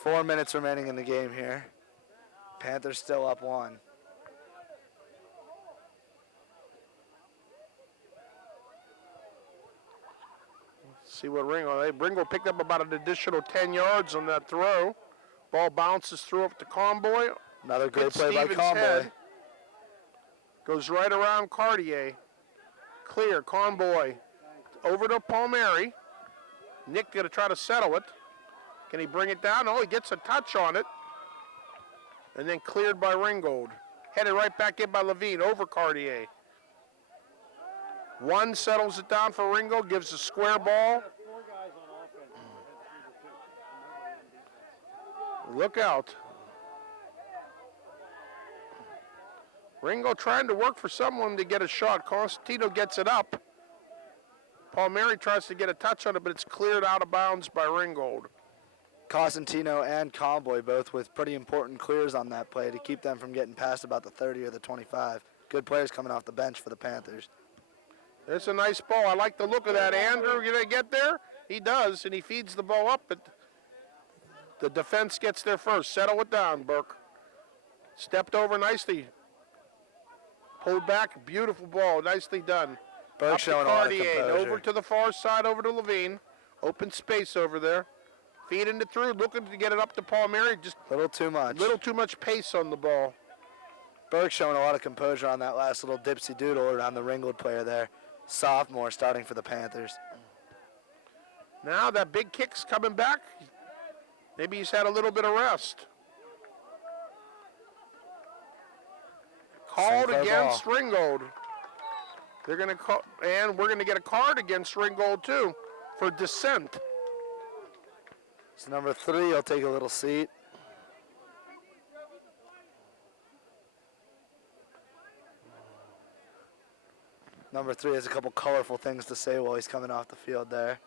4 minutes remaining in the game here. Panthers still up 1. See what Ringgold picked up about an additional 10 yards on that throw. Ball bounces through up to Conboy. Another great Hits play by Stevens' Conboy. head. Goes right around Cartier. Clear, Conboy. Over to Palmieri. Nick gonna try to settle it. Can he bring it down? Oh, he gets a touch on it. And then cleared by Ringgold. Headed right back in by Levine, over Cartier. One settles it down for Ringgold, gives a square ball. 4 guys on offense. Look out. Ringgold trying to work for someone to get a shot. Constantino gets it up. Palmieri tries to get a touch on it, but it's cleared out of bounds by Ringgold. Cosentino and Conboy both with pretty important clears on that play to keep them from getting past about the 30 or the 25. Good players coming off the bench for the Panthers. It's a nice ball. I like the look of that. Andrew, gonna get there? He does, and he feeds the ball up, but the defense gets there first. Settle it down, Burke. Stepped over nicely. Pulled back, beautiful ball, nicely done. Burke Up to showing a lot of Cartier, composure. over to the far side, over to Levine. Open space over there. Feeding it through, looking to get it up to Palmieri. Just Little too much. little too much pace on the ball. Burke showing a lot of composure on that last little dipsy doodle around the Ringgold player there. Sophomore starting for the Panthers. Now that big kick's coming back. Maybe he's had a little bit of rest. Called Sinclair against Ringgold. They're going to call, and we're going to get a card against Ringgold too for dissent. So number 3 will take a little seat. Number 3 has a couple colorful things to say while he's coming off the field there.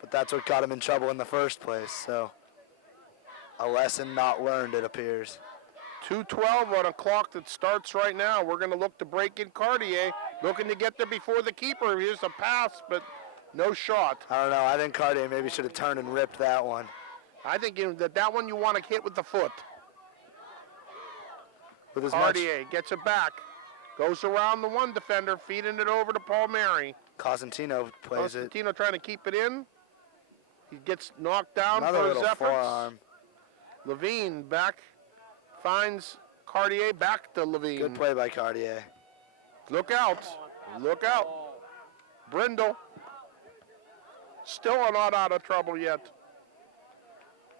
But that's what got him in trouble in the first place, so a lesson not learned, it appears. 2:12 on a clock that starts right now. We're going to look to break in Cartier, looking to get there before the keeper. Here's a pass, but no shot. I don't know, I think Cartier maybe should have turned and ripped that one. I think that one you want to hit with the foot. With as much Cartier gets it back. Goes around the one defender, feeding it over to Palmieri. Cosentino plays it. Constantino trying to keep it in. He gets knocked down Another for his little efforts. forearm. Levine back, finds Cartier, back to Levine. Good play by Cartier. Look out. Look out. Brindle. Still not out of trouble yet.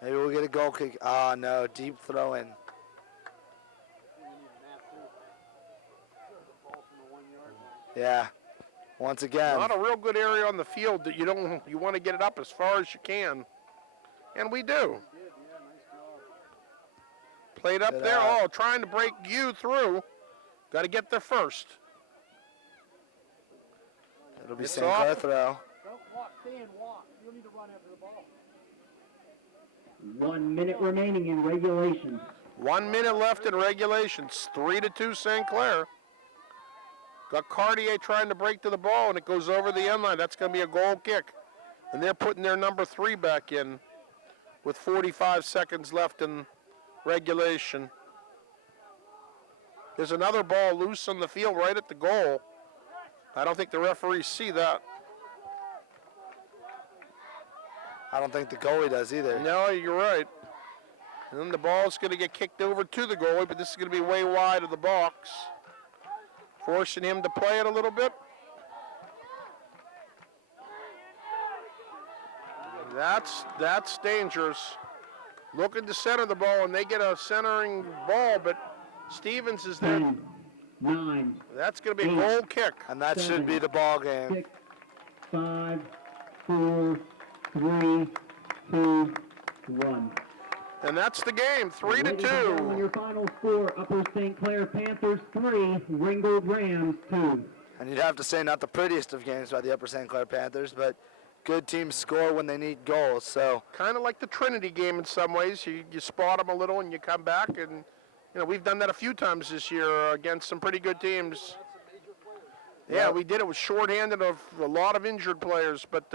Maybe we'll get a goal kick. Ah, no, deep throw in. Yeah, once again. Not a real good area on the field that you want to get it up as far as you can. And we do. Played up Good there. out. Oh, trying to break you through. Got to get there first. It'll be It's St. Clair off. throw. Don't walk, stay and walk. You don't need to run after the ball. 1 minute remaining in regulation. 1 minute left in regulations. 3-2 St. Clair. Got Cartier trying to break to the ball, and it goes over the end line. That's going to be a goal kick. And they're putting their number 3 back in with 45 seconds left in regulation. There's another ball loose on the field right at the goal. I don't think the referees see that. I don't think the goalie does either. No, you're right. And then the ball's going to get kicked over to the goalie, but this is going to be way wide of the box, forcing him to play it a little bit. That's dangerous. Looking to center the ball, and they get a centering ball, but Stevens is there. 10, 9, That's going to be a goal kick. And that should be the ball game. 6, 5, 4, 3, 2, 1. And that's the game, 3-2. Ladies and gentlemen, your final score, Upper St. Clair Panthers 3, Ringgold Rams 2. And you'd have to say not the prettiest of games by the Upper St. Clair Panthers, but good teams score when they need goals. So Kind of like the Trinity game in some ways. You spot them a little and you come back, and we've done that a few times this year against some pretty good teams. Yeah, we did. It was shorthanded of a lot of injured players, but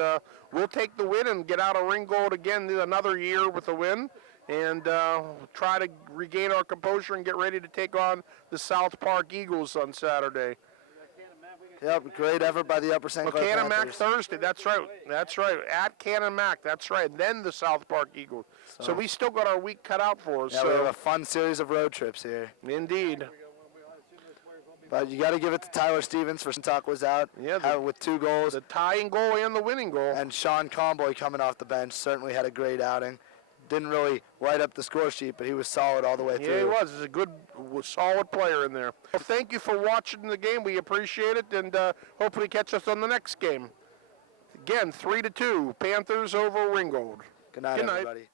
we'll take the win and get out of Ringgold again another year with a win, and try to regain our composure and get ready to take on the South Park Eagles on Saturday. yep, great effort by the Upper St. Clair Cannon Mac Panthers. Thursday, that's right, at Cannon Mac, that's right, and then the South Park Eagles. So we still got our week cut out for us. Yeah, we have a fun series of road trips here. Indeed. But you got to give it to Tyler Stevens for Tuck was out with 2 goals. The tying goal and the winning goal. And Sean Comboy coming off the bench certainly had a great outing. Didn't really light up the score sheet, but he was solid all the way through. Yeah, he was. He's a good, solid player in there. Well, thank you for watching the game. We appreciate it, and hopefully catch us on the next game. Again, 3-2, Panthers over Ringgold. Good night, everybody.